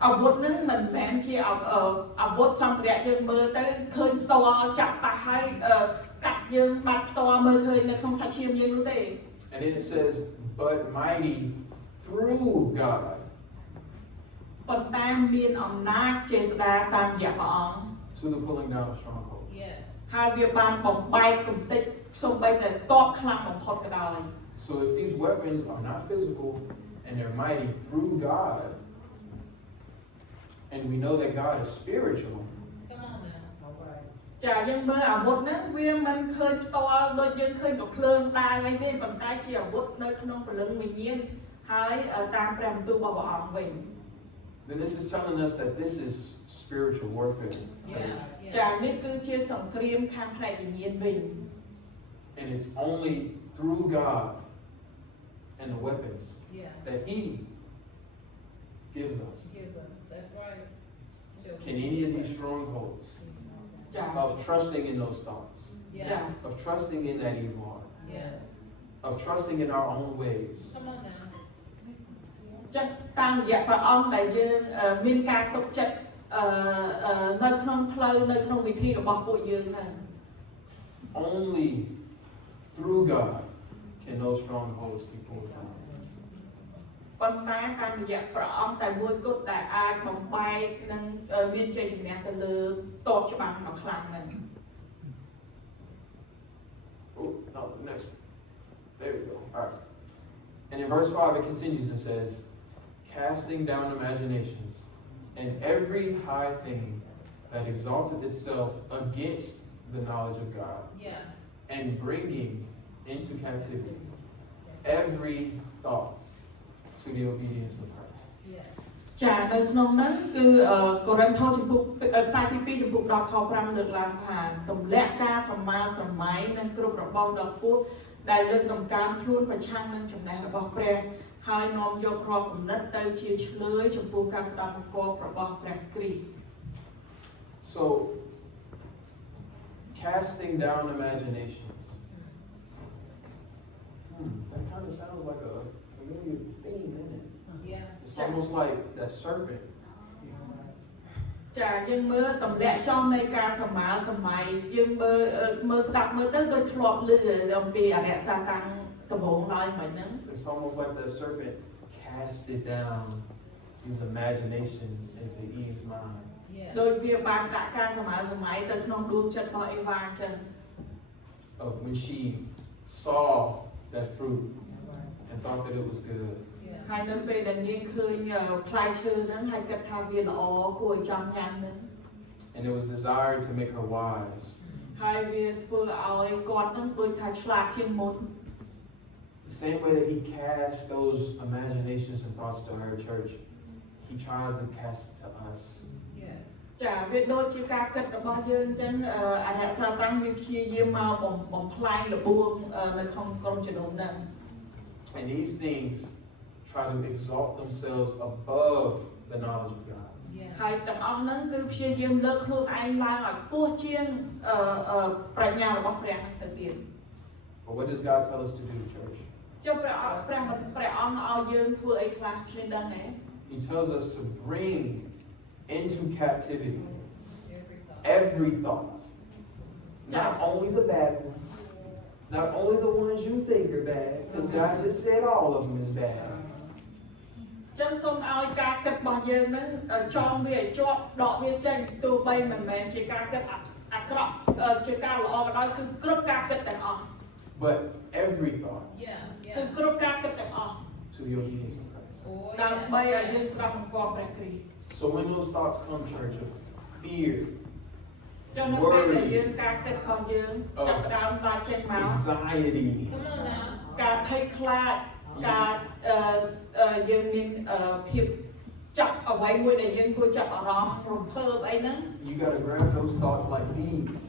អាវុធហ្នឹងមិនមែនជាអាវុធសម្ភារៈយើងមើលទៅឃើញផ្ទាល់ចាប់ប៉ះហើយកាត់យើងបាត់ផ្ទាល់មើលឃើញនៅក្នុងសាច់ឈាមយើងនោះទេ And then it says, but mighty through God. ប៉ុន្តែមានអំណាចជាស្ដារតាមរយៈព្រះអង្គ To the pulling down of strongholds. Yes. ហើយវាបានបំបែកគំតិចសូម្បីតែតបខ្លាំងបំផុតក៏ដោយ So if these weapons are not physical and they're mighty through God, and we know that God is spiritual, Come on now. All right. ចាយើងមើលអាវុធហ្នឹងវាមិនឃើញផ្ទាល់ដូចយើងឃើញកំភ្លើងដាវអីទេប៉ុន្តែជាអាវុធនៅក្នុងព្រលឹងវិញ្ញាណហើយតាមព្រះបន្ទូលរបស់ព្រះអង្គវិញ then this is telling us that this is spiritual warfare. Yeah. ចា Yeah. នេះគឺជាសង្គ្រាមខាងផ្នែកវិញ្ញាណវិញ And it's only through God and the weapons Yeah. that He gives us. Give us. That's right. Sure. Can any of these strongholds ចា of trusting in those thoughts, Yeah. of trusting in that evil heart, Yeah. of trusting in our own ways, Come on now. ចឹងតាមរយៈព្រះអង្គដែលយើងមានការទុកចិត្តនៅក្នុងផ្លូវនៅក្នុងវិធីរបស់ពួកយើងហ្នឹង only through God can those strongholds be pulled down. ប៉ុន្តែតាមរយៈព្រះអង្គតែមួយគត់ដែលអាចបំបែកនិងមានជ័យជំនះទៅលើតបច្បាំងដ៏ខ្លាំងហ្នឹង Oh, no, next. There we go. All right. And in verse 5, it continues and says, casting down imaginations and every high thing that exalted itself against the knowledge of God, Yeah. and bringing into captivity every thought to the obedience of Christ. Yeah. ចានៅក្នុងហ្នឹងគឺកូរិនថូសចំពោះខ្សែទី2ចំពោះ10ខ5លើកឡើងថាទម្លាក់ការសម្មាសម័យនិងគ្រប់របស់ដ៏ខ្ពស់ដែលលើកតម្កើងខ្លួនប្រឆាំងនឹងចំណេះរបស់ព្រះហើយនាំយករាល់គំនិតទៅជាឆ្លើយចំពោះការស្ដាប់បង្គាប់របស់ព្រះគ្រីស្ទ So, casting down imaginations. That kind of sounds like a familiar theme, isn't it? Yeah. It's almost like that serpent. ចាយើងមើលទម្លាក់ចំនៃការសម្មាសម័យយើងមើលស្ដាប់មើលទៅដូចធ្លាប់ឮអំពីអរិយសាតាំងដំបូងឡើយមិនហ្នឹង It's almost like that serpent casted down these imaginations into Eve's mind. Yeah. ដោយវាបានដាក់ការសម្មាសម័យទៅក្នុងដួងចិត្តរបស់អេវ៉ាអញ្ចឹង Of when she saw that fruit and thought that it was good. Yeah. ហើយនៅពេលដែលនាងឃើញផ្លែឈើហ្នឹងហើយគិតថាវាល្អគួរឲ្យចង់ញ៉ាំហ្នឹង And it was desired to make her wise. ហើយវាធ្វើឲ្យគាត់ហ្នឹងដូចថាឆ្លាតជាងមុន The same way that he cast those imaginations and thoughts to her church, he tries to cast it to us. Yeah. ចាវាដូចជាការគិតរបស់យើងអញ្ចឹងអរិយសាតាំងវាព្យាយាមមកបំផ្លាញលបួងនៅក្នុងក្រុមជំនុំហ្នឹង And these things try to exalt themselves above the knowledge of God. Yeah. ហើយទាំងអស់ហ្នឹងគឺព្យាយាមលើកខ្លួនឯងឡើងឲ្យខ្ពស់ជាងប្រាជ្ញារបស់ព្រះហ្នឹងទៅទៀត But what does God tell us to do, church? ចុះព្រះអង្គឲ្យយើងធ្វើអីខ្លះមានដឹងទេ He tells us to bring into captivity Every thought. every thought. Not only the bad ones, not only the ones you think are bad, because God just said all of them is bad. ចឹងសូមឲ្យការគិតរបស់យើងហ្នឹងចងវាឲ្យជាប់ដកវាចេញទោះបីមិនមែនជាការគិតអាក្រក់ជាការល្អក៏ដោយគឺគ្រប់ការគិតទាំងអស់ But every thought Yeah. គឺ Yeah. គ្រប់ការគិតទាំងអស់ to the obedience of Christ. Oh, ដើម្បី yeah. ឲ្យយើងស្ដាប់បង្គាប់ព្រះគ្រីស្ទ So when those thoughts come, church, of fear, ចឹងនៅពេលដែលយើងការគិតរបស់យើងចាប់ផ្ដើមដើរចេញមក anxiety, Come on now. ការភ័យខ្លាចការយើងមានភាពចាប់អ្វីមួយដែលយើងគួរចាប់អារម្មណ៍រំភើបអីហ្នឹង you got to grab those thoughts like these.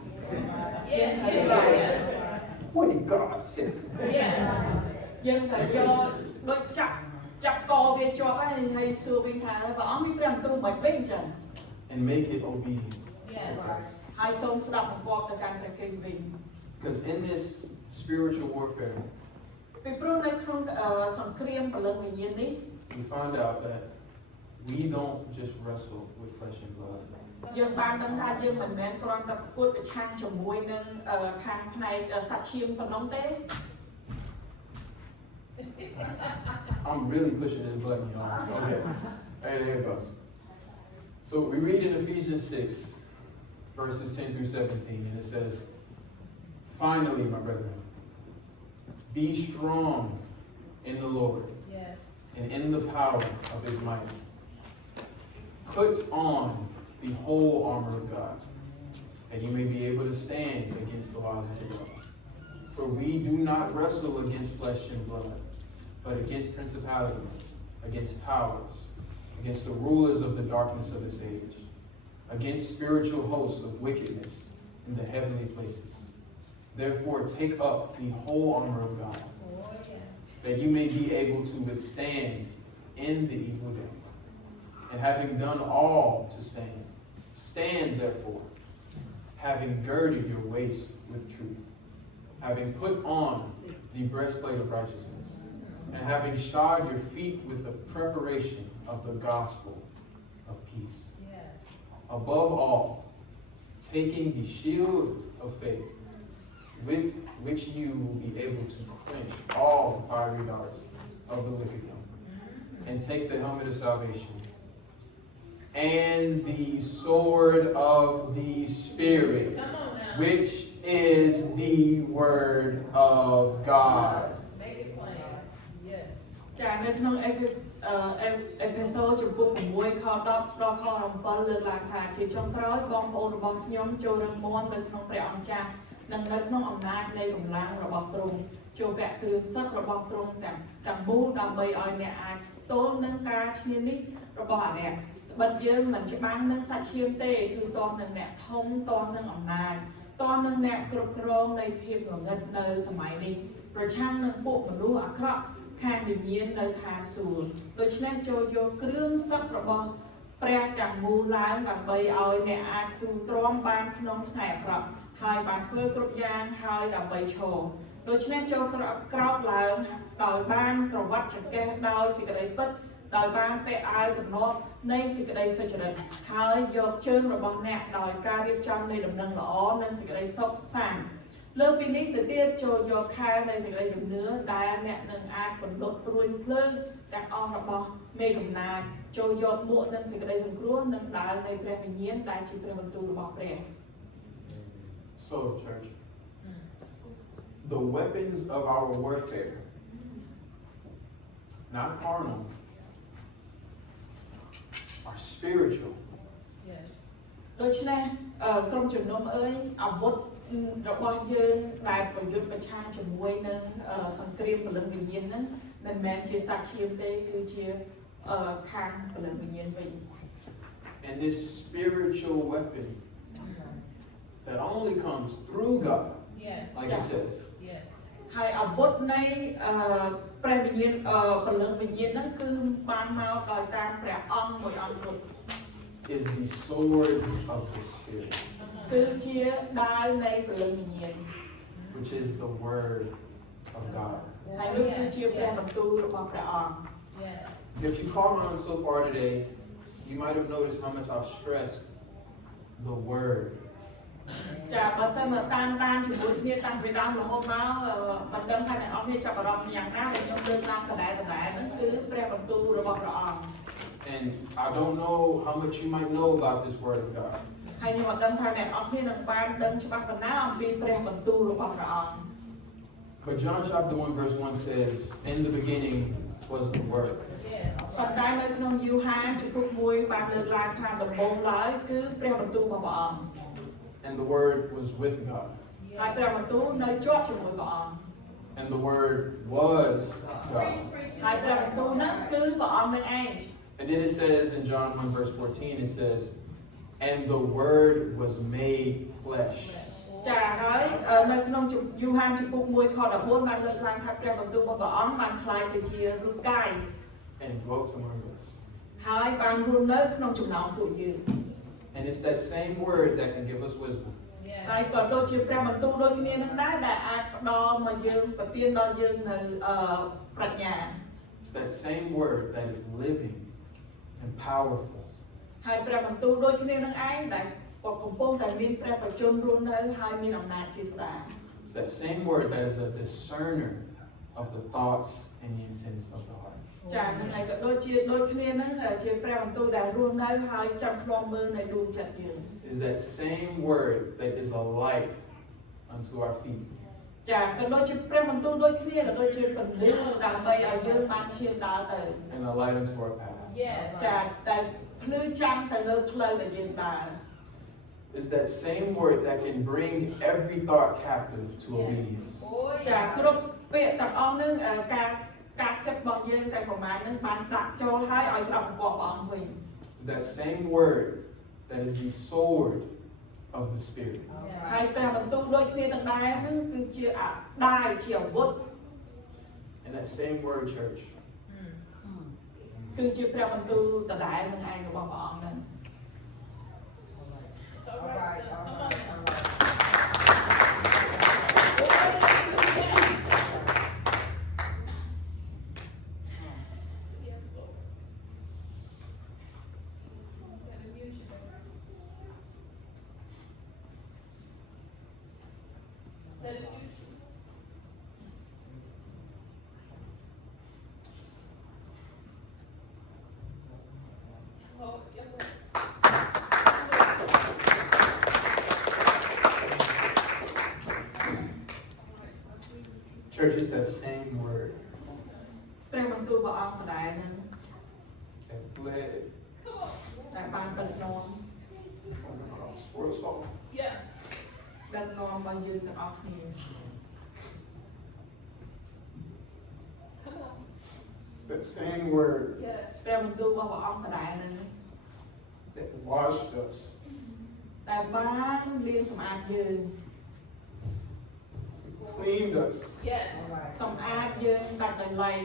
Yeah. Yeah. What did God say? Yeah. យើងត្រូវយកដូចចាប់កវាជាប់ហើយសួរវិញថាព្រះអង្គមានព្រះបន្ទូលមិនវិញចឹង And make it obedient. Yeah. ហើយសូមស្ដាប់បង្គាប់ទៅកាន់ព្រះគ្រីស្ទវិញ Because in this spiritual warfare, ពីព្រោះនៅក្នុងសង្គ្រាមព្រលឹងវិញ្ញាណនេះ we find out that we don't just wrestle with flesh and blood. យើងបានដឹងថាយើងមិនមែនគ្រាន់តែប្រកួតប្រឆាំងជាមួយនឹងខាងផ្នែកសាច់ឈាមប៉ុណ្ណោះទេ I'm really pushing this button, y'all. Okay. Hey, there it goes. So we read in Ephesians 6, verses 10 through 17, and it says, "Finally, my brethren, be strong in the Lord Yeah. and in the power of his might. Put on the whole armor of God, that you may be able to stand against the wiles of the devil. For we do not wrestle against flesh and blood, but against principalities, against powers, against the rulers of the darkness of this age, against spiritual hosts of wickedness in the heavenly places. Therefore, take up the whole armor of God, Oh, yeah. that you may be able to withstand in the evil day. And having done all to stand, stand therefore, having girded your waist with truth, having put on the breastplate of righteousness, and having shod your feet with the preparation of the gospel of peace. Yeah. Above all, taking the shield of faith, with which you will be able to quench all the fiery darts of the wicked one, and take the helmet of salvation, and the sword of the Spirit, Come on now. which is the word of God. Make it plain. Yes. ចានៅក្នុងអេភេសូរចំពុក6ខ10ដល់ខ7លើកឡើងថាជាចុងក្រោយបងប្អូនរបស់ខ្ញុំចូលរឹងមាំនៅក្នុងព្រះអង្គចាស់និងនៅក្នុងអំណាចនៃកម្លាំងរបស់ទ្រង់ចូលពាក់គ្រឿងសឹករបស់ទ្រង់ទាំងមូលដើម្បីឲ្យអ្នកអាចទល់នឹងការឈ្នះនេះរបស់អាអ្នកបិទយើងមិនច្បាំងនឹងសាច់ឈាមទេគឺតោះនឹងអ្នកធំតោះនឹងអំណាចតោះនឹងអ្នកគ្រប់គ្រងនៃភាពងងឹតនៅសម័យនេះប្រឆាំងនឹងពួកមនុស្សអាក្រក់ខាងវិញ្ញាណនៅខាងសួគ៌ដូច្នេះចូលយកគ្រឿងសឹករបស់ព្រះទាំងមូលឡើងដើម្បីឲ្យអ្នកអាចស៊ូទ្រាំបានក្នុងថ្ងៃអាក្រក់ហើយបានធ្វើគ្រប់យ៉ាងហើយដើម្បីឈរដូច្នេះចូលក្រោកឡើងដោយបានប្រវត្តិចង្កេះដោយសេចក្តីពិតដោយបានពាក់អាវទំនាប់នៃសេចក្តីសុចរិតហើយយកជើងរបស់អ្នកដោយការរៀបចំនៃដំណឹងល្អនិងសេចក្តីសុខសាន្តលើពីនេះទៅទៀតចូលយកខែនៃសេចក្តីជំនឿដែលអ្នកនឹងអាចបណ្ដុតព្រួយភ្លើងទាំងអស់របស់មេកំណាចចូលយកមួកនិងសេចក្តីសង្គ្រោះនិងដាវនៃព្រះវិញ្ញាណដែលជាព្រះបន្ទូលរបស់ព្រះ So, church, the weapons of our warfare, not carnal, are spiritual. Yes. ដូច្នេះក្រុមជំនុំអើយអាវុធរបស់យើងដែលប្រយុទ្ធប្រឆាំងជាមួយនឹងសង្គ្រាមព្រលឹងវិញ្ញាណហ្នឹងមិនមែនជាសាច់ឈាមទេគឺជាខាងព្រលឹងវិញ្ញាណវិញ And this spiritual weapon that only comes through God, Yes. like it says, Yes. ហើយអាវុធនៃព្រះវិញ្ញាណព្រលឹងវិញ្ញាណហ្នឹងគឺបានមកដោយតាមព្រះអង្គមួយអង្គគ្រប់ is the sword of the Spirit, គឺជាដាវនៃព្រលឹងវិញ្ញាណ which is the word of God. ហើយនោះគឺជាព្រះបន្ទូលរបស់ព្រះអង្គ Yes. If you caught on so far today, you might have noticed how much I've stressed the word ចាបើសិនមកតាមជាមួយគ្នាតាំងពីដើមរហូតមកមិនដឹងថាអ្នកនរគ្នាចាប់អារម្មណ៍យ៉ាងណាដែលខ្ញុំលើកឡើងដដែលហ្នឹងគឺព្រះបន្ទូលរបស់ព្រះអង្គ And I don't know how much you might know about this word of God. ហើយខ្ញុំអត់ដឹងថាអ្នកនរគ្នានឹងបានដឹងច្បាស់ប៉ុណ្ណាអំពីព្រះបន្ទូលរបស់ព្រះអង្គ But John chapter 1 verse 1 says, in the beginning was the word. Yes. ប៉ុន្តែនៅក្នុងយូហានជំពូក1បានលើកឡើងថាដំបូងឡើយគឺព្រះបន្ទូលរបស់ព្រះអង្គ And the word was with God. ហើយព្រះបន្ទូលនៅជាប់ជាមួយព្រះអង្គ And the word was God. ហើយព្រះបន្ទូលហ្នឹងគឺព្រះអង្គនឹងឯង And then it says in John 1 verse 14, it says, and the word was made flesh. ចាហើយនៅក្នុងយូហានជំពូក1ខ14បានលើកឡើងថាព្រះបន្ទូលរបស់ព្រះអង្គបានคล้ายទៅជារូបកាយ And dwelt among us. ហើយបានរស់នៅក្នុងចំណោមពួកយើង And it's that same word that can give us wisdom. ហើយក៏ដូចជាព្រះបន្ទូលដូចគ្នានឹងដែរដែលអាចផ្ដល់មកយើងប្រទានដល់យើងនៅប្រាជ្ញា It's that same word that is living and powerful. ហើយព្រះបន្ទូលដូចគ្នានឹងឯងដែលកំពុងតែមានព្រះបច្ចុប្បន្នរស់នៅហើយមានអំណាចជាស្ដេច It's that same word that is a discerner of the thoughts and the intents of the heart. ចានឹងឯងក៏ដូចគ្នានឹងជាព្រះបន្ទូលដែលរស់នៅហើយចាំឃ្លាំមើលនៅដួងចិត្តយើង Is that same word that is a light unto our feet. ចាក៏ដូចជាព្រះបន្ទូលដូចគ្នាក៏ដូចជាពន្លឺដើម្បីឲ្យយើងបានឈានដើរទៅ And a light unto our path. Yes. ចាតែភ្លឺចាំទៅលើផ្លូវដែលយើងដើរ Is that same word that can bring every thought captive to obedience. Oh, ចា yeah. គ្រប់ពាក្យទាំងអស់នឹងការគិតរបស់យើងតែប្រហែលនឹងបានដាក់ចូលហើយឲ្យស្ដាប់បង្គាប់ព្រះអង្គវិញ Is that same word that is the sword of the Spirit. ហើយព្រះបន្ទូលដូចគ្នាទាំងដែរនឹងគឺជាដាវជាអាវុធ And that same word, church, គឺជាព្រះបន្ទូលដដែលនឹងឯងរបស់ព្រះអង្គហ្នឹង All right. Come on. Let it use you. Oh, yeah. church is that same word ព្រះបន្ទូលព្រះអង្គដដែលនឹង that bled Come on. តែបានដឹកនាំ on the cross for us all. Yeah. ដឹកនាំរបស់យើងទាំងអស់គ្នា Come on. It's that same word Yes. ព្រះបន្ទូលរបស់ព្រះអង្គដដែលនឹង that washed us, តែបានលាងសម្អាតយើង cleaned us, Yes. សម្អាតយើងដាច់ដោយឡែក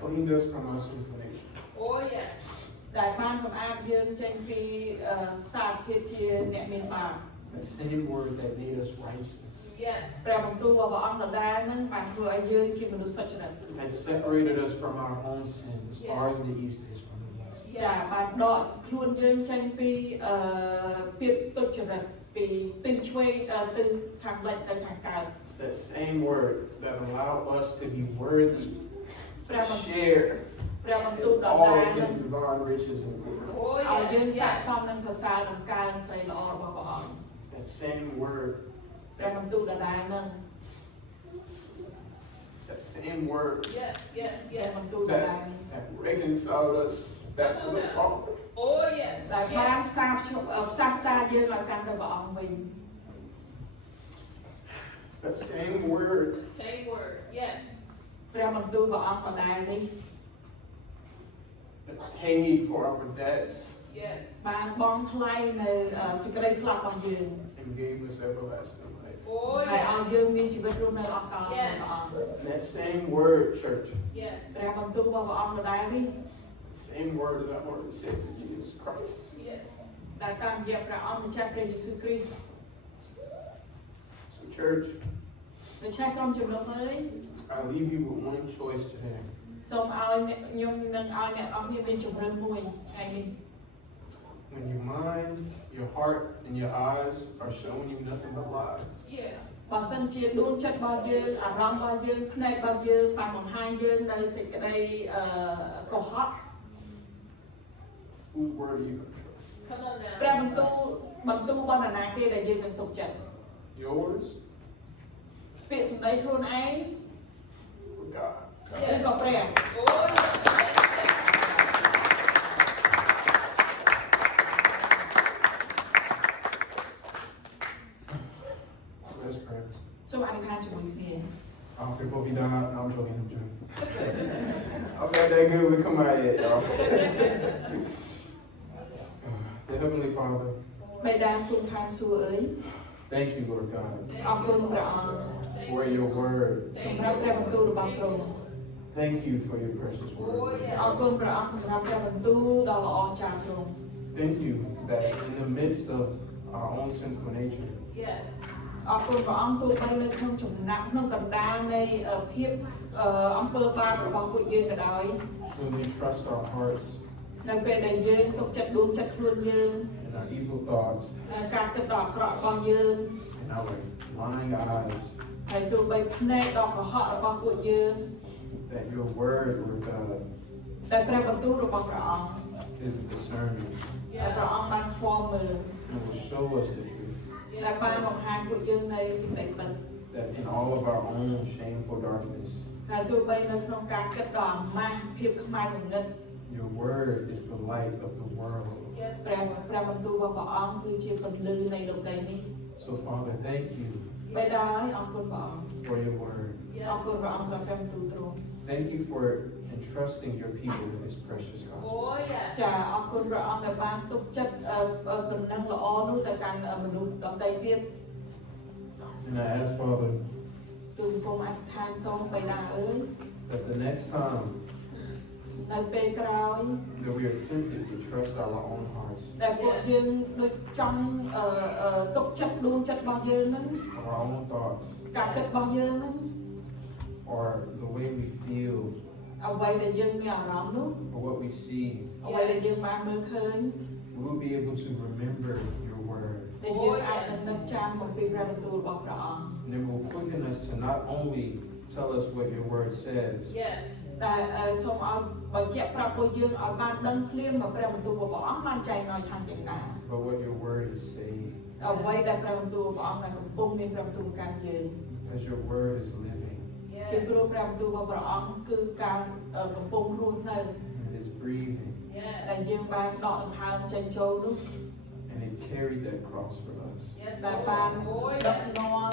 cleaned us from our sinful nature. Oh, yes. ដែលបានសម្អាតយើងចេញពីសារធាតុជាអ្នកមានបាប That same word that made us righteous, Yes. ព្រះបន្ទូលរបស់ព្រះអង្គដដែលនឹងបានធ្វើឲ្យយើងជាមនុស្សសុចរិត that separated us from our own sin as far as the east is from the west. ចាបានដកខ្លួនយើងចេញពីភាពទុច្ចរិតពីទិសឆ្វេងទិសខាងលិចទៅខាងកើត It's that same word that allowed us to be worthy to Bravo. share ព្រះបន្ទូលដ all ដែល of នឹង His divine riches and glory. Oh, ឲ្យយើង yes. ស័ក្តិ Yes. សមនឹងសរសើរដំកើងស្រីល្អរបស់ព្រះអង្គ It's that same word. ព្រះបន្ទូលដដែលនឹង It's that same word Yes. Yes. ព្រះ Yes. បន្ទូលដដែលនេះ that reconciled us back to the Father. Oh, yes. ដែលបានផ្សារផ្សារយើងឲ្យកាន់ទៅព្រះអង្គវិញ It's that same word Same word. Yes. ព្រះបន្ទូលព្រះអង្គដដែលនេះ that paid for our debts Yes. បានបងថ្លៃនៅសេចក្តីស្លាប់របស់យើង and gave us everlasting life. Oh, ហើយឲ្យ yes. យើងមានជីវិតរស់នៅអស់កលរបស់ព្រះអង្គ And that same word, church, Yes. ព្រះបន្ទូលរបស់ព្រះអង្គដដែលនេះ the same word of our Lord and Savior Jesus Christ. Yes. ដែលតាមរយៈព្រះអង្គម្ចាស់ព្រះយេស៊ូវគ្រីស្ទ So, church, ដូច្នេះក្រុមជំនុំអើយ I leave you with one choice today. សូមឲ្យខ្ញុំនឹងឲ្យអ្នកអស់គ្នាមានជំរឿនមួយថ្ងៃនេះ when your mind, your heart, and your eyes are showing you nothing but lies. Yeah. បើសិនជាដួងចិត្តរបស់យើងអារម្មណ៍របស់យើងភ្នែករបស់យើងបានបង្ហាញយើងនៅសេចក្តីកុហក Whose word are you going to trust? Come on now. ព្រះបន្ទូលរបស់នរណាគេដែលយើងនឹងទុកចិត្ត Yours ពាក្យសម្ដីខ្លួនឯង or God? ឬក៏ព្រះ Oh, yeah. Let's pray. សូមអធិដ្ឋានជាមួយគ្នា Before we die, no, I'm joking. I'm not that good. We come out yet, y'all. Dear Heavenly Father, បិតាទូលឋានសួគ៌អើយ thank you, Lord God, អរគុណព្រះអង្គ for your word. សម្រាប់ព្រះបន្ទូលរបស់ទ្រង់ Thank you for your precious word. អរគុណព្រះអង្គសម្រាប់ព្រះបន្ទូលដ៏ល្អចាស់ទ្រង់ Thank you that in the midst of our own sinful nature, Yes. អរគុណព្រះអង្គទោះបីនៅក្នុងចំណាក់ក្នុងកណ្ដាលនៃភាពអំពើបាបរបស់ពួកយើងក៏ដោយ when we trust our hearts នៅពេលដែលយើងទុកចិត្តដួងចិត្តខ្លួនយើង and our evil thoughts ការគិតដ៏អាក្រក់របស់យើង and our lying eyes, ហើយទោះបីភ្នែកដ៏កុហករបស់ពួកយើង that your word, Lord God, តែព្រះបន្ទូលរបស់ព្រះអង្គ is a discernment ដែលព្រះអង្គបានខ្វល់មើល and will show us the truth. ដែលបានបង្ហាញពួកយើងនៃសេចក្តីពិត That in all of our own shameful darkness, ហើយទោះបីនៅក្នុងការគិតដ៏អាម៉ាស់ភាពខ្មៅងងឹត your word is the light of the world. Yes. ព្រះបន្ទូលរបស់ព្រះអង្គគឺជាពន្លឺនៃលោកីនេះ So, Father, thank you បិតាហើយអរគុណព្រះអង្គ for your word. អរគុណព្រះអង្គសម្រាប់ព្រះបន្ទូលទ្រង់ Thank you for entrusting your people with this precious gospel. Oh, yeah. ចាអរគុណព្រះអង្គដែលបានទុកចិត្តសំណឹងល្អនោះទៅកាន់មនុស្សដទៃទៀត And I ask, Father, ទូលគុំអធិដ្ឋានសូមបិតាអើយ that the next time នៅពេលក្រោយ that we are tempted to trust our own hearts, ដែលពួកយើងដូចចង់ទុកចិត្តដួងចិត្តរបស់យើងហ្នឹង our own thoughts, ការគិតរបស់យើងហ្នឹង or the way we feel, អ្វីដែលយើងមានអារម្មណ៍នោះ or what we see, អ្វីដែលយើងបានមើលឃើញ we will be able to remember your word. ដែលយើងអាចនឹងនឹកចាំអំពីព្រះបន្ទូលរបស់ព្រះអង្គ And it will quicken us to not only tell us what your word says, Yes. តែសូមឲ្យបញ្ជាក់ប្រាប់ពួកយើងឲ្យបានដឹងភ្លាមមកព្រះបន្ទូលរបស់ព្រះអង្គបានចែងឲ្យខាងយ៉ាងណា but what your word is saying, អ្វីដែលព្រះបន្ទូលរបស់អង្គដែលកំពុងមានព្រះបន្ទូលកាន់យើង because your word is living ពី Yes. ព្រោះព្រះបន្ទូលរបស់ព្រះអង្គគឺការកំពុងរស់នៅ and is breathing, Yes. ដែលយើងបានដកដង្ហើមចេញចូលនោះ and it carried that cross for us. Yes. ដែលបាន Oh, ដឹក yeah. នាំ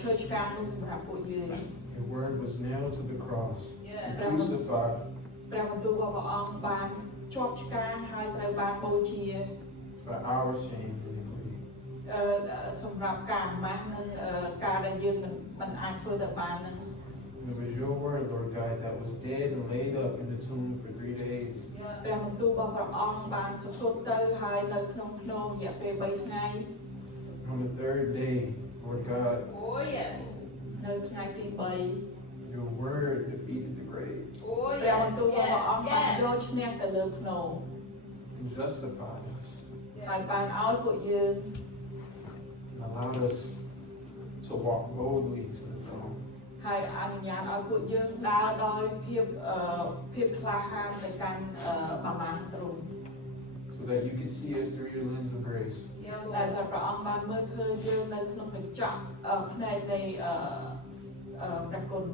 ឈើឆ្កាងនោះសម្រាប់ពួកយើង Your word was nailed to the cross, Yes. crucified ព្រះបន្ទូលរបស់ព្រះអង្គបានជាប់ឆ្កាងហើយត្រូវបានបូជា for our shame and iniquity. សម្រាប់ការអាម៉ាស់និងការដែលយើងមិនអាចធ្វើទៅបានហ្នឹង And it was your word, Lord God, that was dead and laid up in the tomb for 3 days. ព្រះបន្ទូលរបស់ព្រះអង្គបានសគត់ទៅហើយនៅក្នុងភ្នំរយៈពេល3ថ្ងៃ On the third day, Lord God, Oh, yes. នៅថ្ងៃទី3 your word defeated the grave Oh, ព្រះ yes. បន្ទូលរបស់ព្រះអង្គបាន Yes. យកឈ្នះទៅលើភ្នំ and justified us ហើយបានឲ្យពួកយើង and allowed us to walk boldly to the throne. ហើយអនុញ្ញាតឲ្យពួកយើងដើរដោយភាពក្លាហានទៅកាន់បមាណទ្រង់ So that you can see us through your lens of grace. Yeah, ដែល Lord. ថាព្រះអង្គបានមើលឃើញយើងនៅក្នុងកញ្ចក់ភ្នែកនៃព្រះគុណ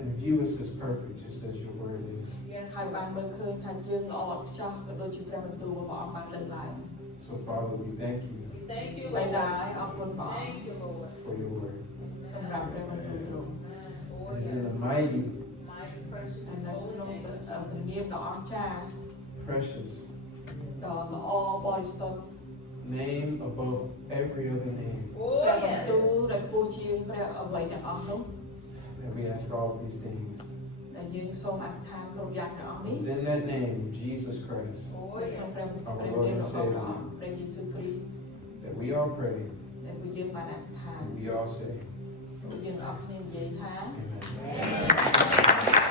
And view us as perfect, just as your word is. Yes. ហើយបានមើលឃើញថាយើងល្អឥតខ្ចោះក៏ដូចជាព្រះបន្ទូលរបស់ព្រះអង្គបានលើកឡើង So, Father, we thank you We thank you, បិ Lord. តាហើយអរគុណព្រះអង្គ Thank you, Lord. for your word. សម្រាប់ព្រះបន្ទូលទ្រង់ Oh, It is in yes. the mighty, My precious ហើយនៅ holy ក្នុង name. ពនាមដ៏អស្ចារ្យ precious ដ៏ល្អបរិសុទ្ធ name above every other name ព្រះ Oh, បន្ទូ yes. លដែលគួរជាព្រះអ្វីទាំងអស់នោះ that we ask all of these things. ដែលយើងសូមអធិដ្ឋានគ្រប់យ៉ាងទាំងអស់នេះ It's in that name, Jesus Christ, Oh, ក្នុង yes. ព្រះនាមរបស់ព្រះអង្គព្រះយេស៊ូវគ្រីស្ទ that we all pray ដែលពួកយើងបានអធិដ្ឋាន and we all say, ពួកយើងអរគ្នានិយាយថា Amen.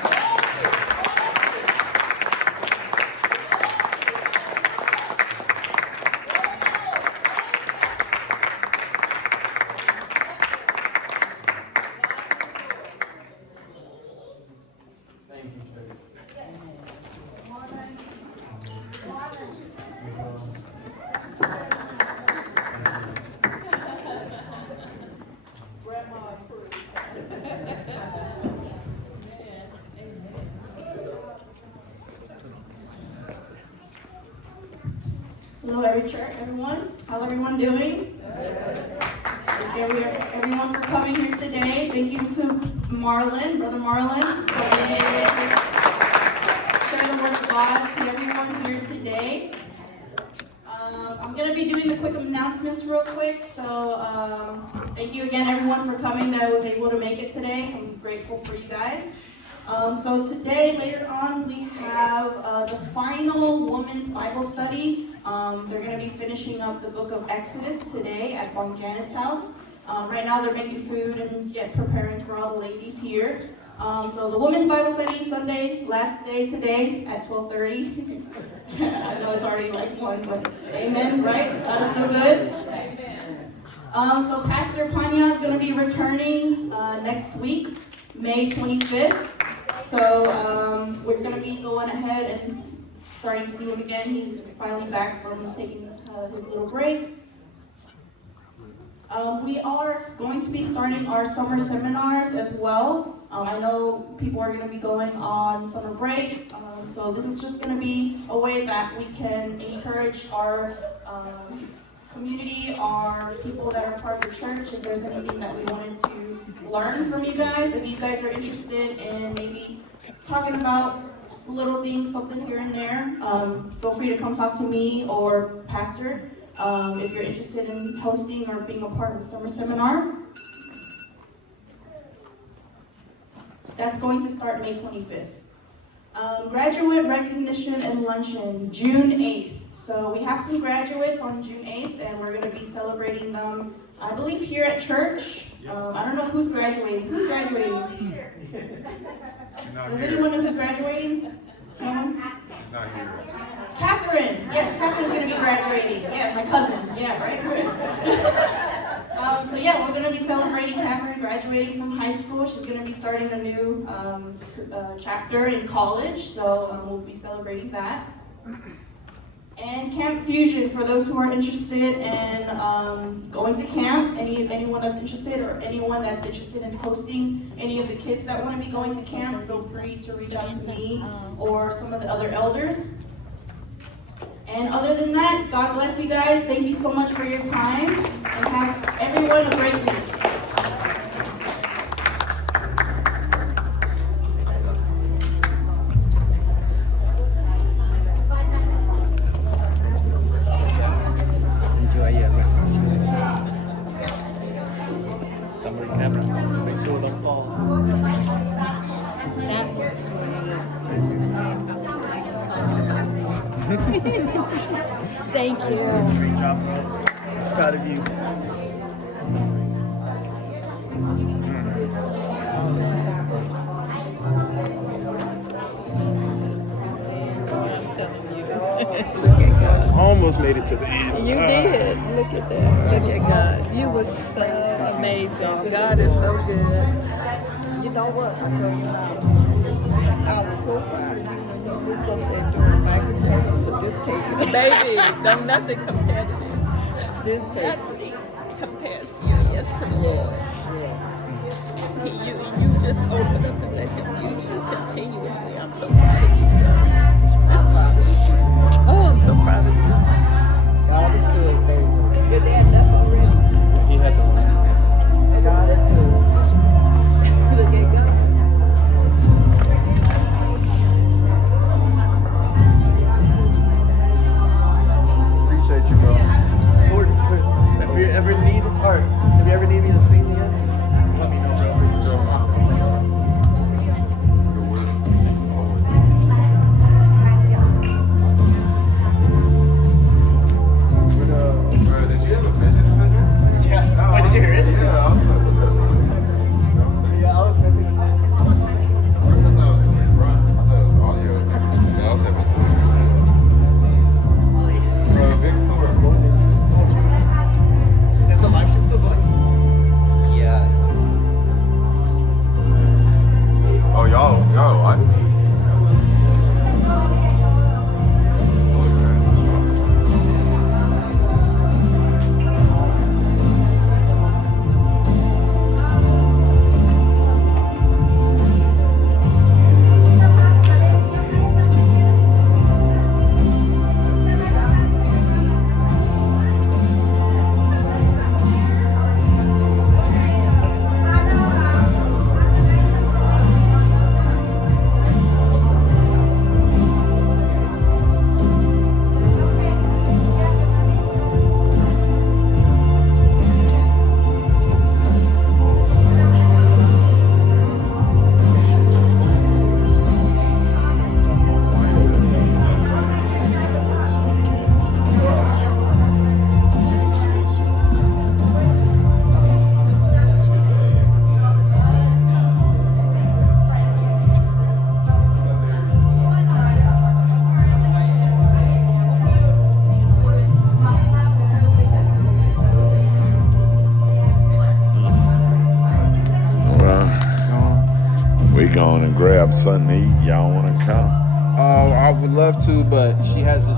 Hello, everyone. How's everyone doing? Thank you, everyone, for coming here today. Thank you to Marlon, Brother Marlon, share the word of God to everyone here today. I'm going to be doing the quick announcements real quick. So thank you again, everyone, for coming that was able to make it today. I'm grateful for you guys. So today, later on, we have the final Women's Bible Study. They're going to be finishing up the book of Exodus today at Bonk Janet's house. Right now, they're making food and preparing for all the ladies here. So the Women's Bible Study, Sunday, last day today at 12:30. I know it's already like 1, but amen, right? That's still good? So Pastor Panya is going to be returning next week, May 25th. So we're going to be going ahead and starting to see him again. He's finally back from taking his little break. We are going to be starting our summer seminars as well. I know people are going to be going on summer break. So this is just going to be a way that we can encourage our community, our people that are part of the church. If there's anything that we wanted to learn from you guys, if you guys are interested in maybe talking about little things, something here and there, feel free to come talk to me or Pastor if you're interested in hosting or being a part of the summer seminar. That's going to start May 25th. Graduate recognition and luncheon, June 8th. So we have some graduates on June 8th, and we're going to be celebrating them, I believe, here at church. I don't know who's graduating. Who's graduating? Does anyone know who's graduating? No one? Not here. Catherine. Yes, Catherine's going to be graduating. Yeah, my cousin. Yeah, right? So yeah, we're going to be celebrating Catherine graduating from high school. She's going to be starting a new chapter in college, so we'll be celebrating that. And Camp Fusion, for those who are interested in going to camp, anyone that's interested or anyone that's interested in hosting any of the kids that want to be going to camp, feel free to reach out to me or some of the other elders. And other than that, God bless you guys. Thank you so much for your time, and have everyone a great week. Enjoy your message. Somebody camera. Make sure it don't fall. Thank you. Great job, bro. Proud of you. Almost made it to the end. You did. Look at that. Look at God. You were so amazing. God is so good. You know what? I told you now. I was so proud of you when you was up there doing Michael Jackson with this tape. Baby, don't nothing compare to this. This tape. Nothing compares to you. Yes, to the Lord. Yes. You just open up and let Him use you continuously. I'm so proud of you, son. Oh, I'm so proud of you. God is good, baby. Your dad left already? He had to. God is good. Look at God. Appreciate you, bro. If you ever need art, if you ever need me to sing again, let me know, bro. grab something to eat. Y'all want to come? I would love to, but she has this